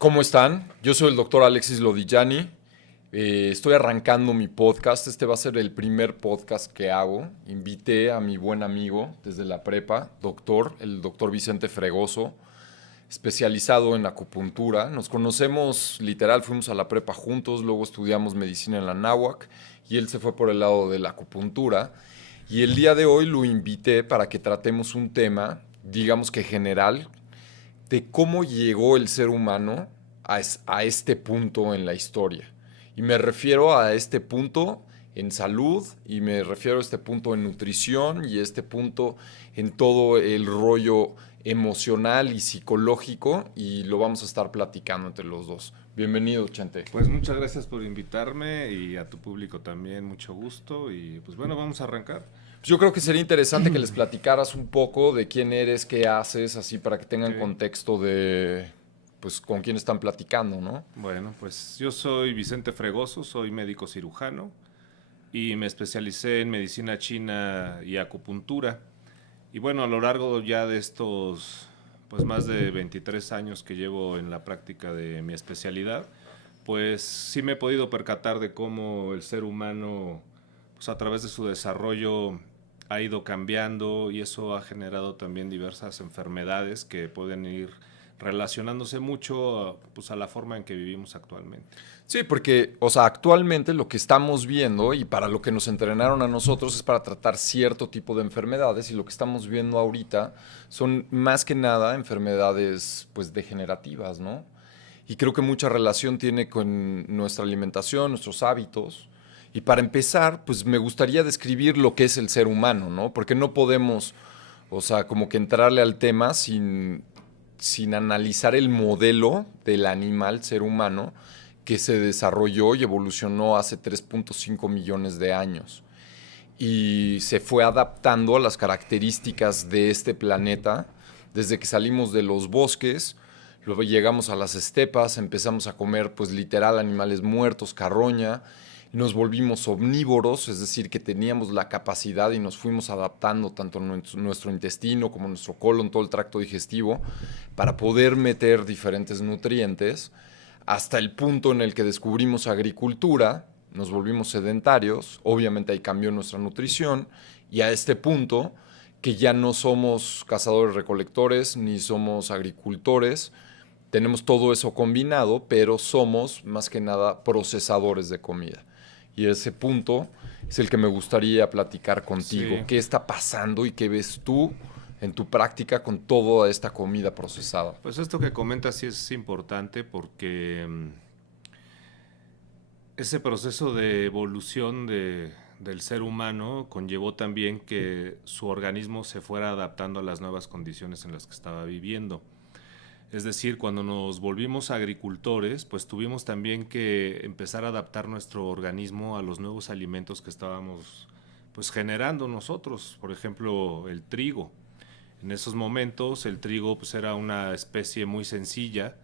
¿Cómo están? Yo soy el doctor Alexis Lodillani. Estoy arrancando mi podcast. Este va a ser el primer podcast que hago. Invité a mi buen amigo desde la prepa, el doctor Vicente Fregoso, especializado en acupuntura. Nos conocemos literal, fuimos a la prepa juntos, luego estudiamos medicina en la Náhuac y él se fue por el lado de la acupuntura. Y el día de hoy lo invité para que tratemos un tema, digamos que general, de cómo llegó el ser humano a este punto en la historia. Y me refiero a este punto en salud, y me refiero a este punto en nutrición, y este punto en todo el rollo emocional y psicológico, y lo vamos a estar platicando entre los dos. Bienvenido, Chente. Pues muchas gracias por invitarme y a tu público también mucho gusto y pues bueno, vamos a arrancar. Yo creo que sería interesante que les platicaras un poco de quién eres, qué haces, así para que tengan Ok. contexto de, pues, con quién están platicando, ¿no? Bueno, pues yo soy Vicente Fregoso, soy médico cirujano y me especialicé en medicina china y acupuntura. Y bueno, a lo largo ya de estos pues más de 23 años que llevo en la práctica de mi especialidad, pues sí me he podido percatar de cómo el ser humano pues a través de su desarrollo ha ido cambiando y eso ha generado también diversas enfermedades que pueden ir relacionándose mucho pues a la forma en que vivimos actualmente. Sí, porque, o sea, actualmente lo que estamos viendo y para lo que nos entrenaron a nosotros es para tratar cierto tipo de enfermedades y lo que estamos viendo ahorita son más que nada enfermedades, pues, degenerativas, ¿no? Y creo que mucha relación tiene con nuestra alimentación, nuestros hábitos. Y para empezar, pues me gustaría describir lo que es el ser humano, ¿no? Porque no podemos, o sea, como que entrarle al tema sin analizar el modelo del animal, ser humano, que se desarrolló y evolucionó hace 3.5 millones de años. Y se fue adaptando a las características de este planeta desde que salimos de los bosques, luego llegamos a las estepas, empezamos a comer pues literal animales muertos, carroña, y nos volvimos omnívoros, es decir, que teníamos la capacidad y nos fuimos adaptando tanto nuestro intestino como nuestro colon, todo el tracto digestivo, para poder meter diferentes nutrientes, hasta el punto en el que descubrimos agricultura, nos volvimos sedentarios, obviamente ahí cambió nuestra nutrición, y a este punto que ya no somos cazadores recolectores ni somos agricultores, tenemos todo eso combinado, pero somos más que nada procesadores de comida. Y ese punto es el que me gustaría platicar contigo. Sí, ¿Qué está pasando y qué ves tú en tu práctica con toda esta comida procesada? pues esto que comentas sí es importante porque ese proceso de evolución del ser humano conllevó también que su organismo se fuera adaptando a las nuevas condiciones en las que estaba viviendo. Es decir, cuando nos volvimos agricultores, pues tuvimos también que empezar a adaptar nuestro organismo a los nuevos alimentos que estábamos pues generando nosotros, por ejemplo, el trigo. En esos momentos el trigo pues era una especie muy sencilla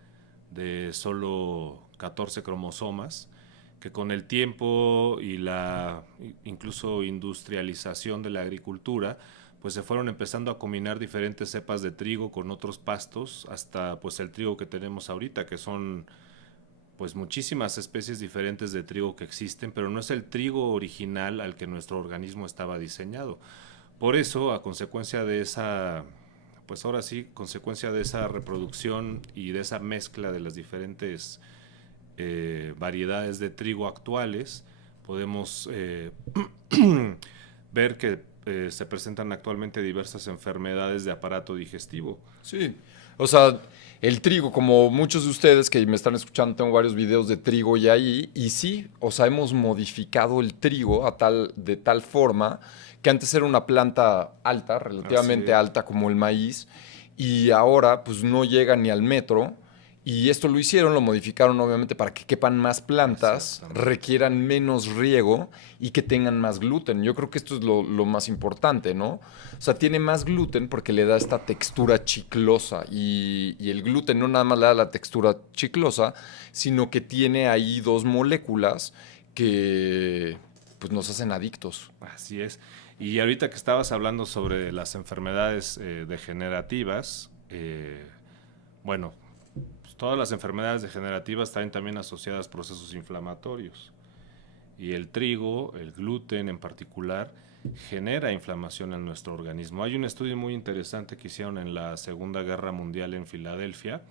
de solo 14 cromosomas que con el tiempo y la incluso industrialización de la agricultura pues se fueron empezando a combinar diferentes cepas de trigo con otros pastos hasta pues el trigo que tenemos ahorita, que son pues muchísimas especies diferentes de trigo que existen, pero no es el trigo original al que nuestro organismo estaba diseñado. Por eso, a consecuencia de esa, pues ahora sí, consecuencia de esa reproducción y de esa mezcla de las diferentes variedades de trigo actuales, podemos ver que se presentan actualmente diversas enfermedades de aparato digestivo. Sí, o sea, el trigo, como muchos de ustedes que me están escuchando, tengo varios videos de trigo ya ahí, y sí, o sea, hemos modificado el trigo de tal forma que antes era una planta alta, Así relativamente es. alta como el maíz, y ahora pues no llega ni al metro, y esto lo hicieron, lo modificaron obviamente para que quepan más plantas, Exactamente. requieran menos riego y que tengan más gluten. Yo creo que esto es lo más importante, ¿no? O sea, tiene más gluten porque le da esta textura chiclosa y el gluten no nada más le da la textura chiclosa, sino que tiene ahí dos moléculas que pues nos hacen adictos. Así es. Y ahorita que estabas hablando sobre las enfermedades degenerativas, bueno, todas las enfermedades degenerativas están también asociadas a procesos inflamatorios. Y el trigo, el gluten en particular, genera inflamación en nuestro organismo. Hay un estudio muy interesante que hicieron en la Segunda Guerra Mundial en Filadelfia,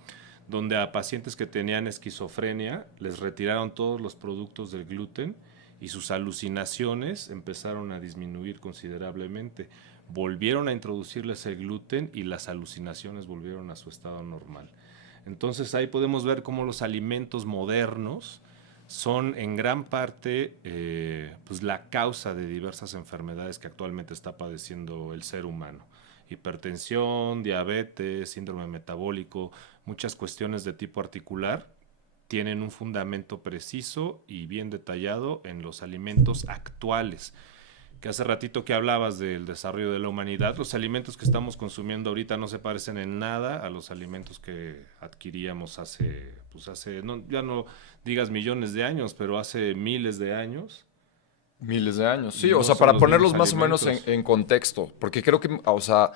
donde a pacientes que tenían esquizofrenia les retiraron todos los productos del gluten y sus alucinaciones empezaron a disminuir considerablemente. Volvieron a introducirles el gluten y las alucinaciones volvieron a su estado normal. Entonces ahí podemos ver cómo los alimentos modernos son en gran parte pues la causa de diversas enfermedades que actualmente está padeciendo el ser humano. Hipertensión, diabetes, síndrome metabólico, muchas cuestiones de tipo articular tienen un fundamento preciso y bien detallado en los alimentos actuales. Que hace ratito que hablabas del desarrollo de la humanidad, los alimentos que estamos consumiendo ahorita no se parecen en nada a los alimentos que adquiríamos hace no, ya no digas millones de años, pero hace miles de años. Miles de años, sí, No o sea, son para los mismos ponerlos más o menos alimentos. en contexto, porque creo que, o sea,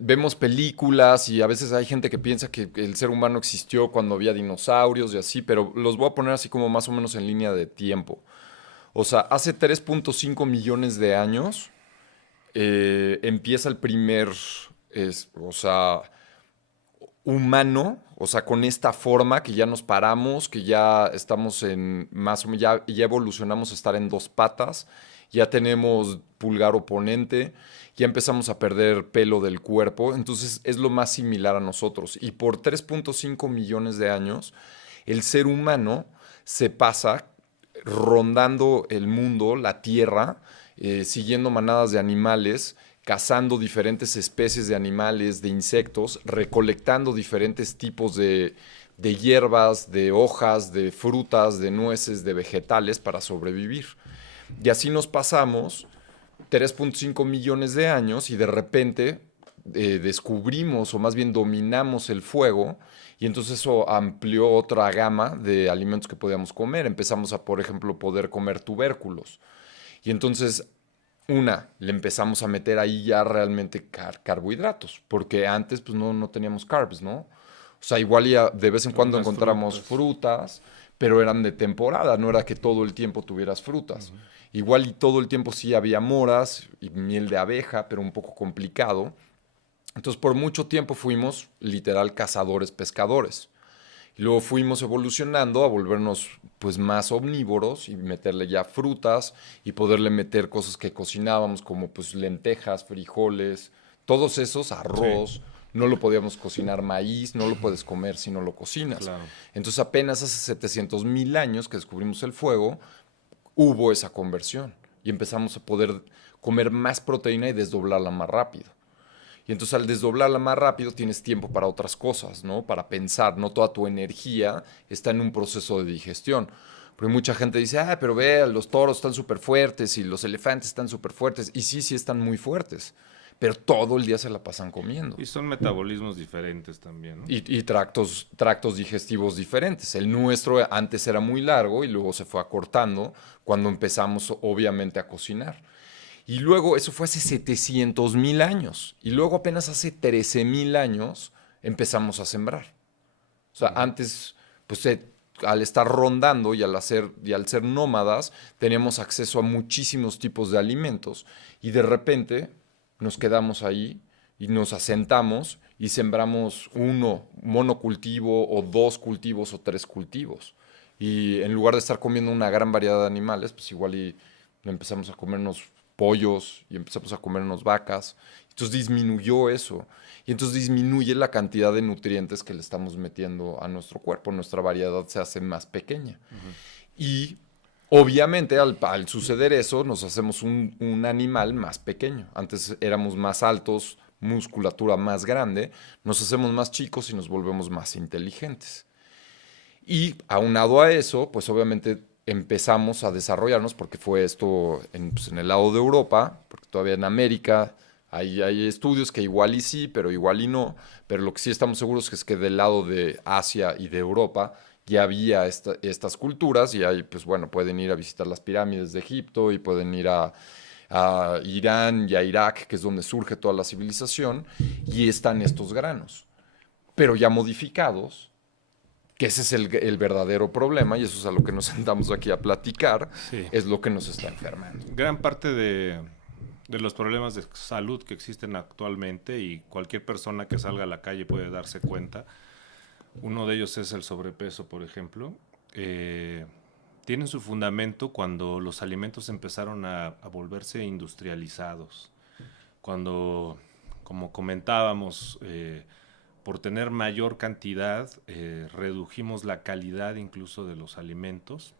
vemos películas y a veces hay gente que piensa que el ser humano existió cuando había dinosaurios y así, pero los voy a poner así como más o menos en línea de tiempo. O sea, hace 3.5 millones de años empieza el primer, o sea, humano, o sea, con esta forma que ya nos paramos, que ya estamos en más o menos, ya evolucionamos a estar en dos patas, ya tenemos pulgar oponente, ya empezamos a perder pelo del cuerpo, entonces es lo más similar a nosotros. Y por 3.5 millones de años, el ser humano se pasa rondando el mundo, la Tierra, siguiendo manadas de animales, cazando diferentes especies de animales, de insectos, recolectando diferentes tipos de hierbas, de hojas, de frutas, de nueces, de vegetales para sobrevivir. Y así nos pasamos 3.5 millones de años y de repente descubrimos o más bien dominamos el fuego y entonces eso amplió otra gama de alimentos que podíamos comer. Empezamos a, por ejemplo, poder comer tubérculos. Y entonces, le empezamos a meter ahí ya realmente carbohidratos, porque antes pues no teníamos carbs, ¿no? O sea, igual ya de vez en cuando Algunas encontramos frutas. frutas, pero eran de temporada, no era que todo el tiempo tuvieras frutas. Igual y todo el tiempo sí había moras y miel de abeja, pero un poco complicado. Entonces por mucho tiempo fuimos literal cazadores pescadores. Y luego fuimos evolucionando a volvernos pues más omnívoros y meterle ya frutas y poderle meter cosas que cocinábamos como pues lentejas, frijoles, todos esos, Sí, arroz. No lo podíamos cocinar maíz, no lo puedes comer si no lo cocinas. claro. Entonces apenas hace 700.000 años que descubrimos el fuego, hubo esa conversión y empezamos a poder comer más proteína y desdoblarla más rápido. Y entonces al desdoblarla más rápido tienes tiempo para otras cosas, ¿no? Para pensar, no toda tu energía está en un proceso de digestión. Porque mucha gente dice, pero ve, los toros están súper fuertes y los elefantes están súper fuertes. Y sí, sí están muy fuertes, pero todo el día se la pasan comiendo. Y son metabolismos diferentes también, ¿no? Y tractos digestivos diferentes. El nuestro antes era muy largo y luego se fue acortando cuando empezamos obviamente a cocinar. Y luego, eso fue hace 700.000 años. Y luego apenas hace 13.000 años empezamos a sembrar. O sea, antes, pues al estar rondando y al ser nómadas, teníamos acceso a muchísimos tipos de alimentos. Y de repente nos quedamos ahí y nos asentamos y sembramos uno, monocultivo o dos cultivos o tres cultivos. Y en lugar de estar comiendo una gran variedad de animales, pues igual y empezamos a comernos pollos y empezamos a comernos vacas. Entonces disminuyó eso. Y entonces disminuye la cantidad de nutrientes que le estamos metiendo a nuestro cuerpo. Nuestra variedad se hace más pequeña. Y obviamente al suceder eso nos hacemos un animal más pequeño. Antes éramos más altos, musculatura más grande, nos hacemos más chicos y nos volvemos más inteligentes. Y aunado a eso, pues obviamente empezamos a desarrollarnos, porque fue esto pues, en el lado de Europa, porque todavía en América hay estudios que igual y sí, pero igual y no, pero lo que sí estamos seguros es que del lado de Asia y de Europa ya había estas culturas y ahí, pues bueno, pueden ir a visitar las pirámides de Egipto y pueden ir a Irán y a Irak, que es donde surge toda la civilización, y están estos granos, pero ya modificados Que ese es el verdadero problema, y eso es a lo que nos sentamos aquí a platicar, Sí. es lo que nos está enfermando. Gran parte de los problemas de salud que existen actualmente, y cualquier persona que salga a la calle puede darse cuenta, uno de ellos es el sobrepeso, por ejemplo. Tienen su fundamento cuando los alimentos empezaron a volverse industrializados. Cuando, como comentábamos, por tener mayor cantidad, redujimos la calidad incluso de los alimentos.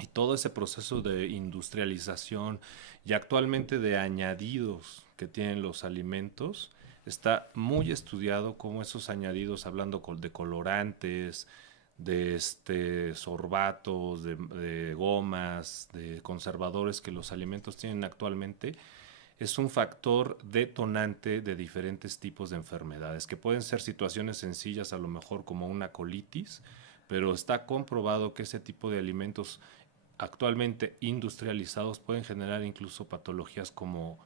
Y todo ese proceso de industrialización y actualmente de añadidos que tienen los alimentos, está muy estudiado cómo esos añadidos, hablando de colorantes, de sorbatos, de gomas, de conservadores que los alimentos tienen actualmente, es un factor detonante de diferentes tipos de enfermedades, que pueden ser situaciones sencillas, a lo mejor como una colitis, pero está comprobado que ese tipo de alimentos actualmente industrializados pueden generar incluso patologías como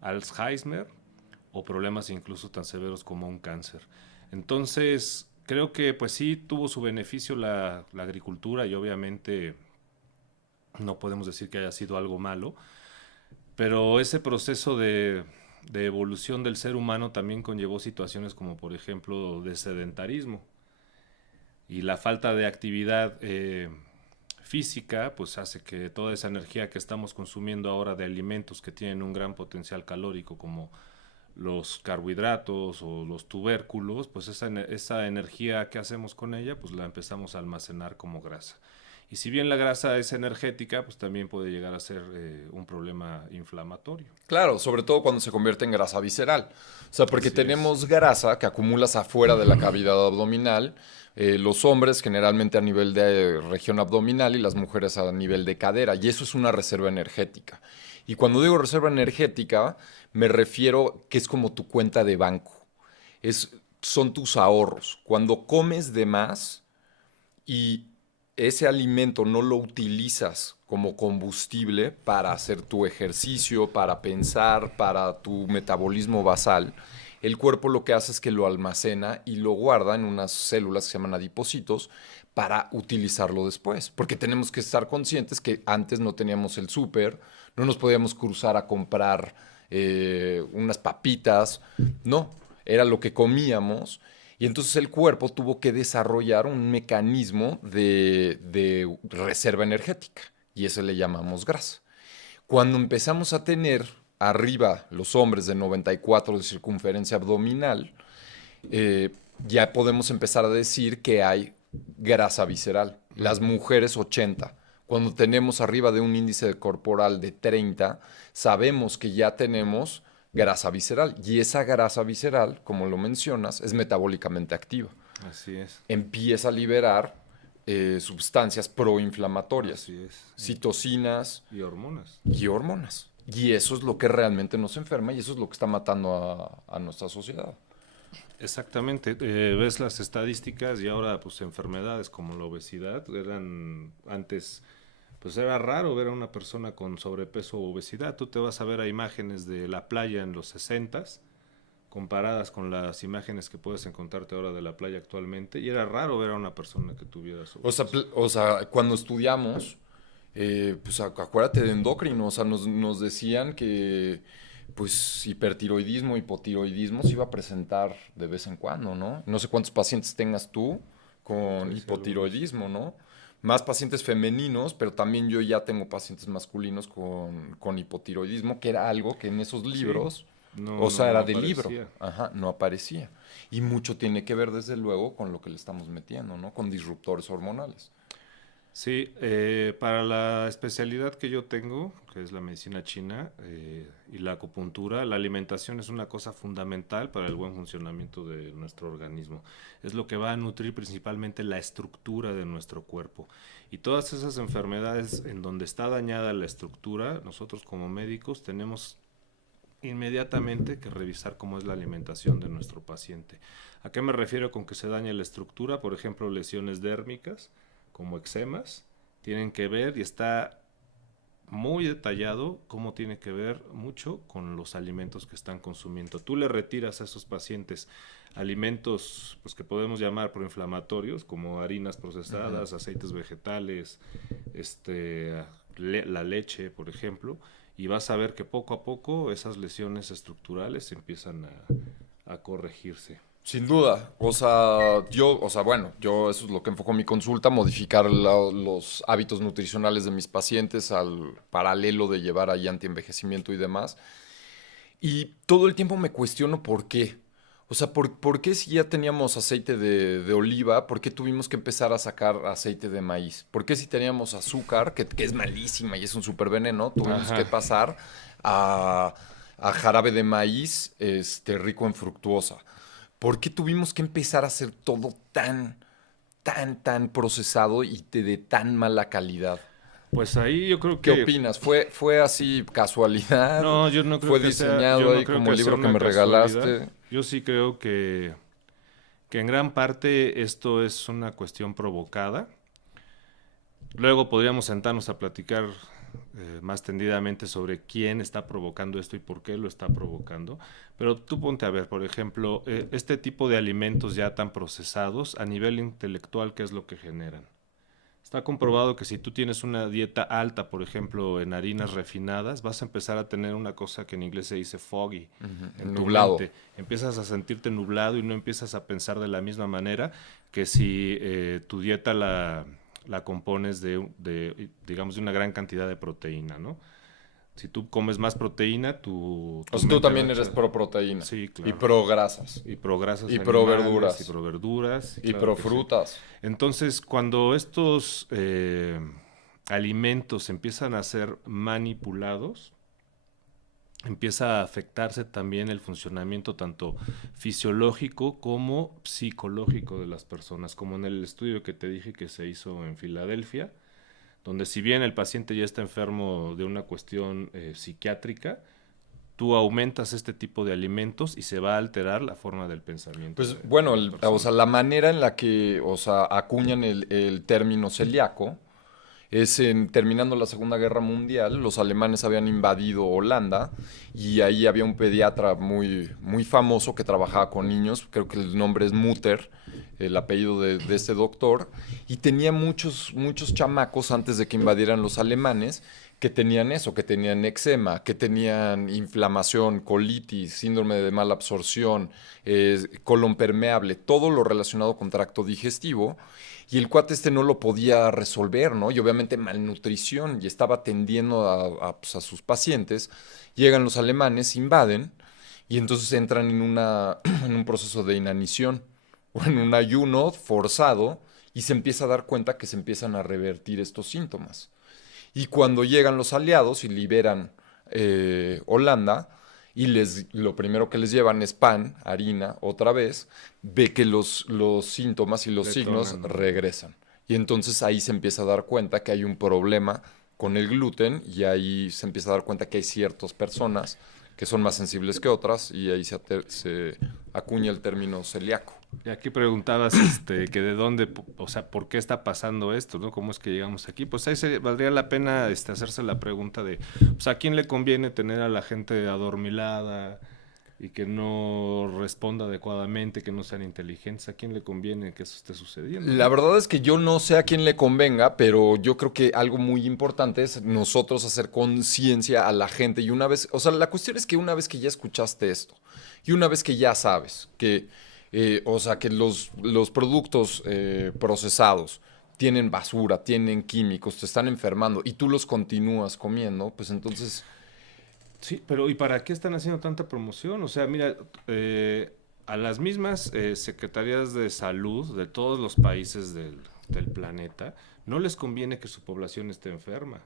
Alzheimer o problemas incluso tan severos como un cáncer. Entonces, creo que pues sí tuvo su beneficio la agricultura, y obviamente no podemos decir que haya sido algo malo, pero ese proceso de evolución del ser humano también conllevó situaciones como por ejemplo de sedentarismo, y la falta de actividad física pues hace que toda esa energía que estamos consumiendo ahora de alimentos que tienen un gran potencial calórico, como los carbohidratos o los tubérculos, pues esa energía que hacemos con ella pues la empezamos a almacenar como grasa. Y si bien la grasa es energética, pues también puede llegar a ser un problema inflamatorio. Claro, sobre todo cuando se convierte en grasa visceral. O sea, porque Así es. tenemos grasa que acumulas afuera de la cavidad abdominal, los hombres generalmente a nivel de región abdominal y las mujeres a nivel de cadera, y eso es una reserva energética. Y cuando digo reserva energética, me refiero que es como tu cuenta de banco. Son tus ahorros. Cuando comes de más y ese alimento no lo utilizas como combustible para hacer tu ejercicio, para pensar, para tu metabolismo basal, el cuerpo lo que hace es que lo almacena y lo guarda en unas células que se llaman adipocitos para utilizarlo después. Porque tenemos que estar conscientes que antes no teníamos el súper, no nos podíamos cruzar a comprar unas papitas, no, era lo que comíamos, y entonces el cuerpo tuvo que desarrollar un mecanismo de reserva energética, y eso le llamamos grasa. Cuando empezamos a tener arriba los hombres de 94 de circunferencia abdominal, eh, ya podemos empezar a decir que hay grasa visceral. Las mujeres 80. Cuando tenemos arriba de un índice corporal de 30, sabemos que ya tenemos grasa visceral. Y esa grasa visceral, como lo mencionas, es metabólicamente activa. Así es. Empieza a liberar sustancias proinflamatorias, Así es. citocinas Y hormonas. y hormonas. Y eso es lo que realmente nos enferma, y eso es lo que está matando a nuestra sociedad. Exactamente, ves las estadísticas, y ahora pues enfermedades como la obesidad eran antes, pues era raro ver a una persona con sobrepeso o obesidad. Tú te vas a ver a imágenes de la playa en los 60s comparadas con las imágenes que puedes encontrarte ahora de la playa actualmente, y era raro ver a una persona que tuviera sobrepeso. O sea, cuando estudiamos, pues acuérdate de endocrino, o sea, nos decían que pues hipertiroidismo, hipotiroidismo se iba a presentar de vez en cuando, ¿no? No sé cuántos pacientes tengas tú con Sí, sí, algunos. hipotiroidismo, ¿no? Más pacientes femeninos, pero también yo ya tengo pacientes masculinos con hipotiroidismo, que era algo que en esos Sí, libros, no, o no, sea, no era de libro, aparecía. ajá, no aparecía. Y mucho tiene que ver, desde luego, con lo que le estamos metiendo, ¿no? Con disruptores hormonales. Sí, para la especialidad que yo tengo, que es la medicina china y la acupuntura, la alimentación es una cosa fundamental para el buen funcionamiento de nuestro organismo. Es lo que va a nutrir principalmente la estructura de nuestro cuerpo. Y todas esas enfermedades en donde está dañada la estructura, nosotros como médicos tenemos inmediatamente que revisar cómo es la alimentación de nuestro paciente. ¿A qué me refiero con que se daña la estructura? Por ejemplo, lesiones dérmicas como eczemas, tienen que ver, y está muy detallado cómo tiene que ver mucho con los alimentos que están consumiendo. Tú le retiras a esos pacientes alimentos pues, que podemos llamar proinflamatorios, como harinas procesadas, aceites vegetales, la leche, por ejemplo, y vas a ver que poco a poco esas lesiones estructurales empiezan a corregirse. Sin duda, bueno, yo eso es lo que enfoco mi consulta, modificar los hábitos nutricionales de mis pacientes al paralelo de llevar ahí antienvejecimiento y demás. Y todo el tiempo me cuestiono por qué. O sea, ¿por qué si ya teníamos aceite de oliva, por qué tuvimos que empezar a sacar aceite de maíz? ¿Por qué si teníamos azúcar, que es malísima y es un súper veneno, tuvimos que Ajá. pasar a, a jarabe de maíz rico en fructuosa? ¿Por qué tuvimos que empezar a hacer todo tan procesado y de tan mala calidad? Pues ahí yo creo ¿Qué que opinas? ¿Fue así casualidad? no, yo no creo ¿Fue que sea, yo diseñado no ahí creo como el que sea libro que una me casualidad. regalaste? Yo sí creo que en gran parte esto es una cuestión provocada. Luego podríamos sentarnos a platicar más tendidamente sobre quién está provocando esto y por qué lo está provocando. Pero tú ponte a ver, por ejemplo, este tipo de alimentos ya tan procesados a nivel intelectual, ¿qué es lo que generan? Está comprobado que si tú tienes una dieta alta, por ejemplo, en harinas refinadas, vas a empezar a tener una cosa que en inglés se dice foggy en tu Nublado. mente. Empiezas a sentirte nublado y no empiezas a pensar de la misma manera que si tu dieta la compones digamos, de una gran cantidad de proteína, ¿no? Si tú comes más proteína, O tu sea, tú mente va a también eres echar... pro proteína. Sí, Y claro. pro grasas. Y pro grasas Y pro animales, y verduras. pro verduras, Y claro pro que sí. frutas. Entonces, cuando estos alimentos empiezan a ser manipulados, empieza a afectarse también el funcionamiento tanto fisiológico como psicológico de las personas, como en el estudio que te dije que se hizo en Filadelfia, donde si bien el paciente ya está enfermo de una cuestión psiquiátrica, tú aumentas este tipo de alimentos y se va a alterar la forma del pensamiento Pues de bueno, la o persona. sea, la manera en la que, acuñan el término celíaco es terminando la Segunda Guerra Mundial, los alemanes habían invadido Holanda y ahí había un pediatra muy famoso que trabajaba con niños, creo que el nombre es Mutter, el apellido de este doctor, y tenía muchos chamacos antes de que invadieran los alemanes que tenían eso, que tenían eczema, que tenían inflamación, colitis, síndrome de mala absorción, colon permeable, todo lo relacionado con tracto digestivo. Y el cuate no lo podía resolver, ¿no? Y obviamente malnutrición, y estaba atendiendo pues, a sus pacientes. Llegan los alemanes, invaden, y entonces entran en un proceso de inanición o en un ayuno forzado, y se empieza a dar cuenta que se empiezan a revertir estos síntomas. Y cuando llegan los aliados y liberan Holanda, y lo primero que les llevan es pan, harina, otra vez, ve que los síntomas y los signos Detonan, ¿no? regresan. Y entonces ahí se empieza a dar cuenta que hay un problema con el gluten y ahí se empieza a dar cuenta que hay ciertas personas que son más sensibles que otras y ahí se acuña el término celíaco. Y aquí preguntabas que de dónde, o sea, por qué está pasando esto, ¿no? ¿Cómo es que llegamos aquí? Pues ahí valdría la pena hacerse la pregunta de, pues, ¿a quién le conviene tener a la gente adormilada y que no responda adecuadamente, que no sean inteligentes? ¿A quién le conviene que eso esté sucediendo, La no? verdad es que yo no sé a quién le convenga, pero yo creo que algo muy importante es nosotros hacer conciencia a la gente. Y una vez, o sea, la cuestión es que una vez que ya escuchaste esto y una vez que ya sabes que, que los productos procesados tienen basura, tienen químicos, te están enfermando y tú los continúas comiendo, pues entonces, Sí, pero ¿y para qué están haciendo tanta promoción? O sea, mira, a las mismas secretarías de salud de todos los países del planeta no les conviene que su población esté enferma.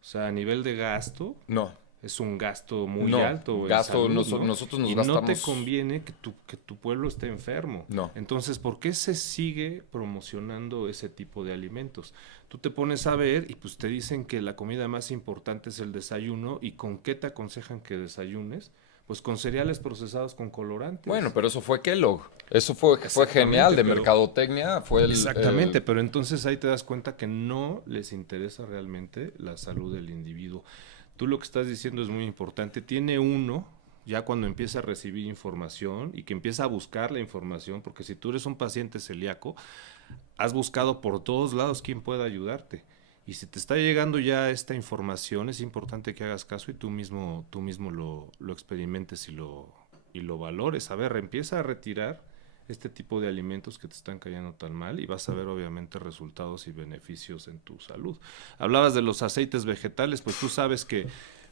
O sea, a nivel de gasto, no, es un gasto muy no, alto en salud, ¿no? nosotros nos Y no te gastamos, conviene que tu pueblo esté enfermo. no. Entonces, ¿por qué se sigue promocionando ese tipo de alimentos? Tú te pones a ver y pues te dicen que la comida más importante es el desayuno y ¿con qué te aconsejan que desayunes? Pues con cereales procesados con Bueno, colorantes. pero eso fue Kellogg. Eso fue genial Exactamente, de pero mercadotecnia. Fue exactamente, pero entonces ahí te das cuenta que no les interesa realmente la salud del individuo. Tú lo que estás diciendo es muy importante. Tiene uno ya cuando empieza a recibir información y que empieza a buscar la información, porque si tú eres un paciente celíaco, has buscado por todos lados quién pueda ayudarte. Y si te está llegando ya esta información, es importante que hagas caso y tú mismo lo experimentes y lo valores. A ver, empieza a retirar este tipo de alimentos que te están cayendo tan mal y vas a ver obviamente resultados y beneficios en tu salud. Hablabas de los aceites vegetales, pues tú sabes que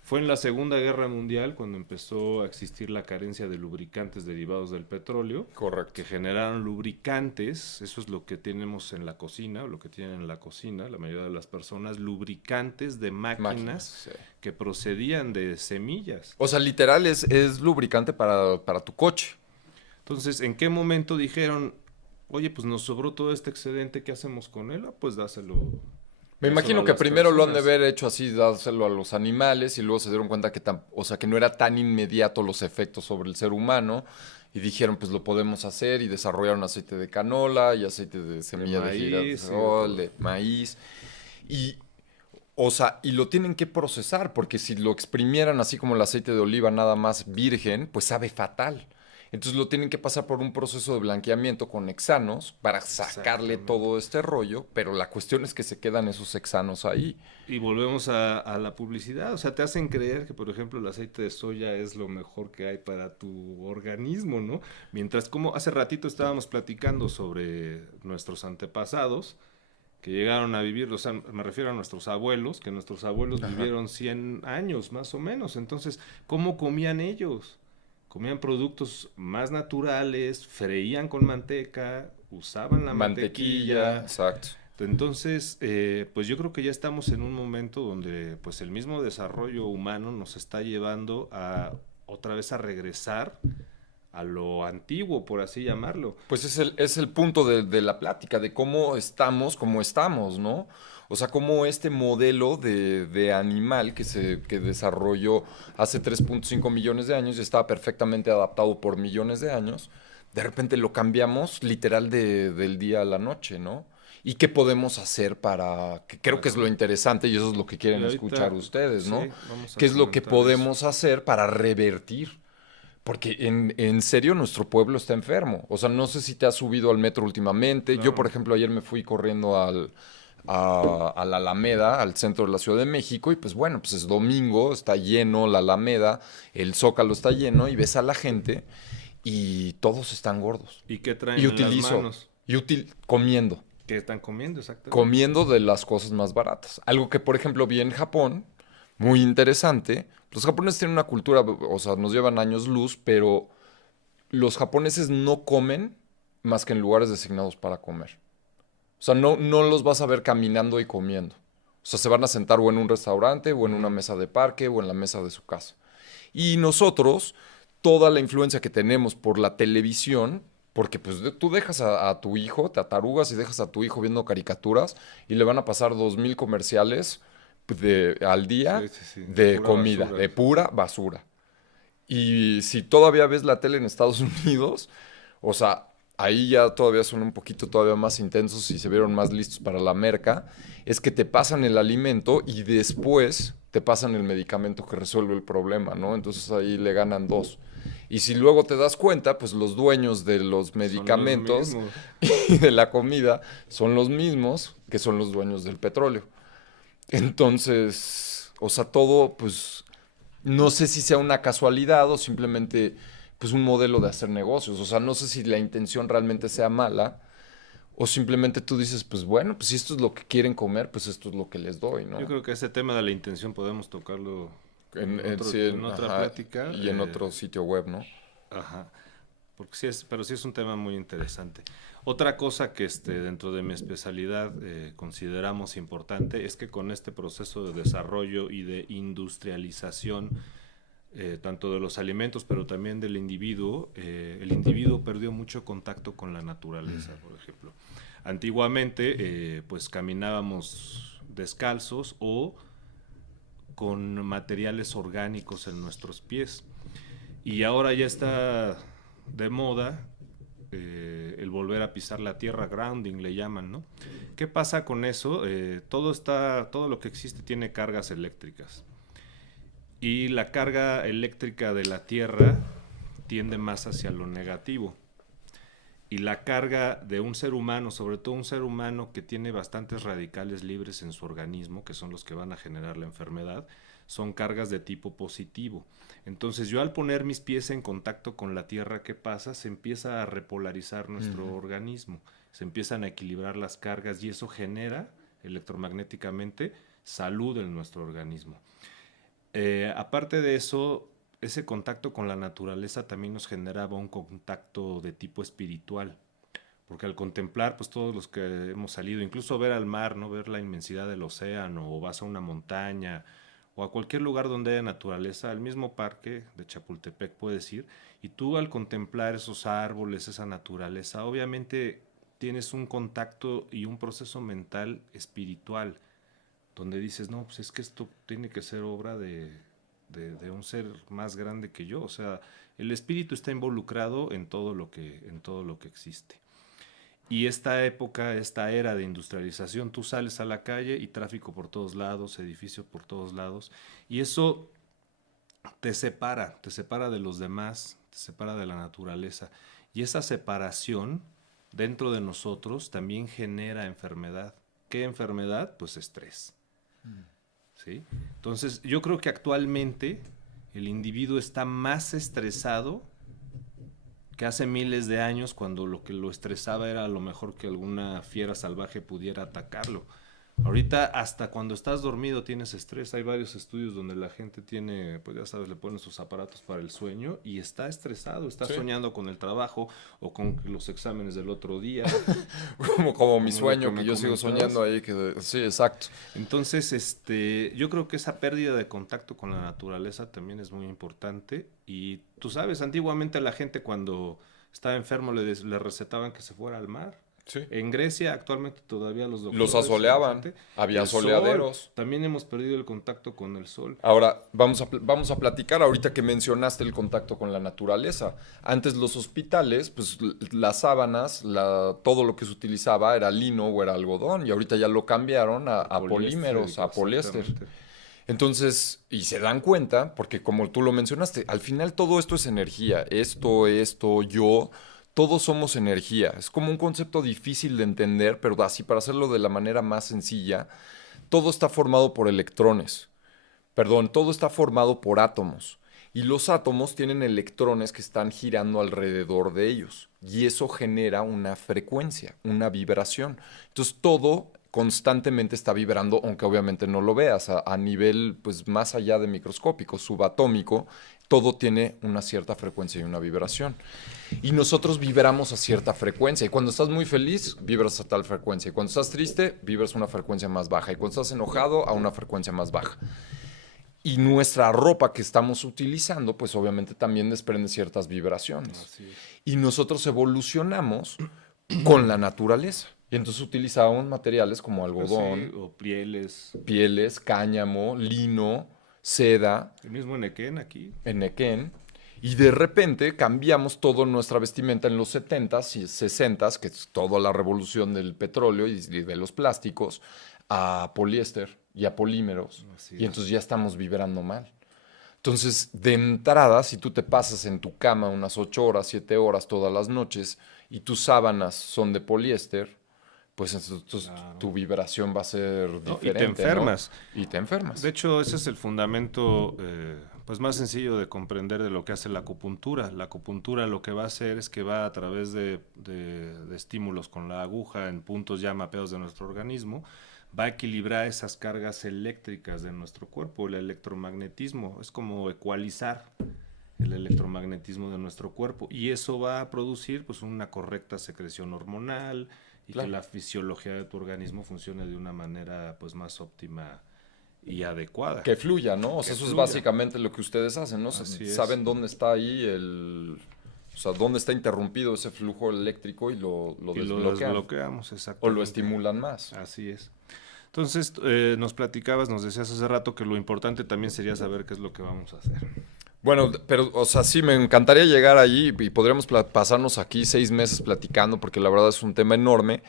fue en la Segunda Guerra Mundial cuando empezó a existir la carencia de lubricantes derivados del petróleo, Correcto. que generaron lubricantes, eso es lo que tenemos en la cocina, o lo que tienen en la cocina, la mayoría de las personas, lubricantes de máquinas Sí. que procedían de semillas. O sea, literal es lubricante para tu coche. Entonces, ¿en qué momento dijeron, oye, pues nos sobró todo este excedente, ¿qué hacemos con él? Ah, pues Me dáselo imagino a que las primero lo han de personas. haber hecho así, dárselo a los animales y luego se dieron cuenta que, o sea, que no era tan inmediato los efectos sobre el ser humano y dijeron, pues lo podemos hacer y desarrollaron aceite de canola y aceite de De semilla de maíz y de girasol, todo. de maíz y, o sea, y lo tienen que procesar porque si lo exprimieran así como el aceite de oliva nada más virgen, pues sabe fatal. Entonces lo tienen que pasar por un proceso de blanqueamiento con hexanos para sacarle Exactamente. todo este rollo, pero la cuestión es que se quedan esos hexanos ahí. Y volvemos a la publicidad, o sea, te hacen creer que, por ejemplo, el aceite de soya es lo mejor que hay para tu organismo, ¿no? Mientras como hace ratito estábamos platicando sobre nuestros antepasados que llegaron a vivir, o sea, me refiero a nuestros abuelos, que nuestros abuelos Ajá. vivieron 100 años más o menos, entonces, ¿cómo comían ellos? Comían productos más naturales, freían con manteca, usaban la Mantequilla, mantequilla. exacto. Entonces, pues yo creo que ya estamos en un momento donde pues el mismo desarrollo humano nos está llevando a otra vez a regresar a lo antiguo, por así llamarlo. Pues es el punto de la plática, de cómo estamos, ¿no? O sea, cómo este modelo de animal que desarrolló hace 3.5 millones de años y estaba perfectamente adaptado por millones de años, de repente lo cambiamos literal del día a la noche, ¿no? ¿Y qué podemos hacer que creo que es lo Así. interesante y eso es lo que Y quieren escuchar ahorita, ustedes, ¿no? sí, vamos a ¿Qué es lo que comentar eso. podemos hacer para revertir? Porque en serio nuestro pueblo está enfermo. O sea, no sé si te has subido al metro últimamente. Yo, por Claro. ejemplo, ayer me fui corriendo a la Alameda, al centro de la Ciudad de México, y pues bueno, pues es domingo, está lleno la Alameda, el Zócalo está lleno, y ves a la gente y todos están gordos. ¿Y qué Y traen en las utilizo, manos? comiendo, ¿Qué están comiendo exactamente? comiendo de las cosas más baratas. Algo que, por ejemplo, vi en Japón, muy interesante. Los japoneses tienen una cultura, o sea, nos llevan años luz, pero los japoneses no comen más que en lugares designados para comer. O sea, no los vas a ver caminando y comiendo. O sea, se van a sentar o en un restaurante o en una Ujú. mesa de parque o en la mesa de su casa. Y nosotros, toda la influencia que tenemos por la televisión, porque pues tú dejas a tu hijo, te atarugas y dejas a tu hijo viendo caricaturas y le van a pasar 2000 comerciales al día Sí, sí, sí, de de pura comida, basura. de pura basura. Y si todavía ves la tele en Estados Unidos, o sea, ahí ya todavía son un poquito todavía más intensos y se vieron más listos para la merca, es que te pasan el alimento y después te pasan el medicamento que resuelve el problema, ¿no? Entonces ahí le ganan dos. Y si luego te das cuenta, pues los dueños de los Son los medicamentos mismos. y de la comida son los mismos que son los dueños del petróleo. Entonces, o sea, todo, pues, no sé si sea una casualidad o simplemente, pues, un modelo de hacer negocios. O sea, no sé si la intención realmente sea mala o simplemente tú dices, pues, bueno, pues si esto es lo que quieren comer, pues esto es lo que les doy, Yo ¿no? creo que ese tema de la intención podemos tocarlo Sí, en otra ajá, plática. y en otro sitio web, ¿no? Ajá. Porque sí es, pero sí es un tema muy interesante. Otra cosa que dentro de mi especialidad consideramos importante es que con este proceso de desarrollo y de industrialización, tanto de los alimentos, pero también del individuo, el individuo perdió mucho contacto con la naturaleza, por ejemplo. Antiguamente, pues caminábamos descalzos o con materiales orgánicos en nuestros pies. Y ahora ya está de moda el volver a pisar la tierra, grounding le llaman, ¿no? ¿Qué pasa con eso? Todo lo que existe tiene cargas eléctricas. Y la carga eléctrica de la Tierra tiende más hacia lo negativo. Y la carga de un ser humano, sobre todo un ser humano que tiene bastantes radicales libres en su organismo, que son los que van a generar la enfermedad, son cargas de tipo positivo. Entonces yo al poner mis pies en contacto con la Tierra, ¿qué pasa? Se empieza a repolarizar nuestro organismo, se empiezan a equilibrar las cargas y eso genera electromagnéticamente salud en nuestro organismo. Aparte de eso, ese contacto con la naturaleza también nos generaba un contacto de tipo espiritual, porque al contemplar, pues todos los que hemos salido, incluso ver al mar, ¿no? Ver la inmensidad del océano, o vas a una montaña, o a cualquier lugar donde haya naturaleza, al mismo parque de Chapultepec puedes ir, y tú al contemplar esos árboles, esa naturaleza, obviamente tienes un contacto y un proceso mental espiritual, donde dices, no, pues es que esto tiene que ser obra de un ser más grande que yo. O sea, el espíritu está involucrado en todo lo que existe. Y esta época, esta era de industrialización, tú sales a la calle y tráfico por todos lados, edificios por todos lados, y eso te separa de los demás, te separa de la naturaleza. Y esa separación dentro de nosotros también genera enfermedad. ¿Qué enfermedad? Pues estrés. ¿Sí? Entonces, yo creo que actualmente el individuo está más estresado que hace miles de años, cuando lo que lo estresaba era a lo mejor que alguna fiera salvaje pudiera atacarlo. Ahorita hasta cuando estás dormido tienes estrés. Hay varios estudios donde la gente tiene, pues ya sabes, le ponen sus aparatos para el sueño y está estresado, está soñando con el trabajo o con los exámenes del otro día. Como mi sueño, que yo sigo soñando ahí. Sí, exacto. Entonces, yo creo que esa pérdida de contacto con la naturaleza también es muy importante. Y tú sabes, antiguamente a la gente cuando estaba enfermo le recetaban que se fuera al mar. Sí. En Grecia actualmente todavía los doctores... Los asoleaban, había soleaderos. También hemos perdido el contacto con el sol. Ahora, vamos a platicar ahorita que mencionaste el contacto con la naturaleza. Antes los hospitales, pues las sábanas, todo lo que se utilizaba era lino o era algodón, y ahorita ya lo cambiaron a polímeros, a poliéster. Entonces, y se dan cuenta, porque como tú lo mencionaste, al final todo esto es energía. Esto, yo... Todos somos energía. Es como un concepto difícil de entender, pero así para hacerlo de la manera más sencilla, todo está formado por electrones. Perdón, todo está formado por átomos. Y los átomos tienen electrones que están girando alrededor de ellos. Y eso genera una frecuencia, una vibración. Entonces todo constantemente está vibrando, aunque obviamente no lo veas, a nivel pues más allá de microscópico, subatómico, todo tiene una cierta frecuencia y una vibración. Y nosotros vibramos a cierta frecuencia. Y cuando estás muy feliz, vibras a tal frecuencia. Y cuando estás triste, vibras a una frecuencia más baja. Y cuando estás enojado, a una frecuencia más baja. Y nuestra ropa que estamos utilizando, pues obviamente también desprende ciertas vibraciones. Y nosotros evolucionamos con la naturaleza. Y entonces utilizábamos materiales como algodón, sí, o pieles, cáñamo, lino, seda. El mismo enequén aquí. Enequén. Y de repente cambiamos toda nuestra vestimenta en los 70s y 60s, que es toda la revolución del petróleo y de los plásticos, a poliéster y a polímeros. Y entonces ya estamos vibrando mal. Entonces, de entrada, si tú te pasas en tu cama unas 8 horas, 7 horas todas las noches y tus sábanas son de poliéster, pues entonces claro, tu vibración va a ser diferente. Y te enfermas. ¿No? Y te enfermas. De hecho, ese es el fundamento pues más sencillo de comprender de lo que hace la acupuntura. La acupuntura lo que va a hacer es que va a través de estímulos con la aguja en puntos ya mapeados de nuestro organismo, va a equilibrar esas cargas eléctricas de nuestro cuerpo. El electromagnetismo es como ecualizar el electromagnetismo de nuestro cuerpo, y eso va a producir pues una correcta secreción hormonal y claro, que la fisiología de tu organismo funcione de una manera pues más óptima y adecuada. Que fluya, ¿no? O sea, eso fluya. Es básicamente lo que ustedes hacen, ¿no? Saben dónde está ahí o sea, dónde está interrumpido ese flujo eléctrico y lo desbloqueamos, exactamente. O lo estimulan más. Así es. Entonces, nos decías hace rato que lo importante también sería saber qué es lo que vamos a hacer. Bueno, pero, o sea, sí, me encantaría llegar allí y podríamos pasarnos aquí 6 meses platicando, porque la verdad es un tema enorme.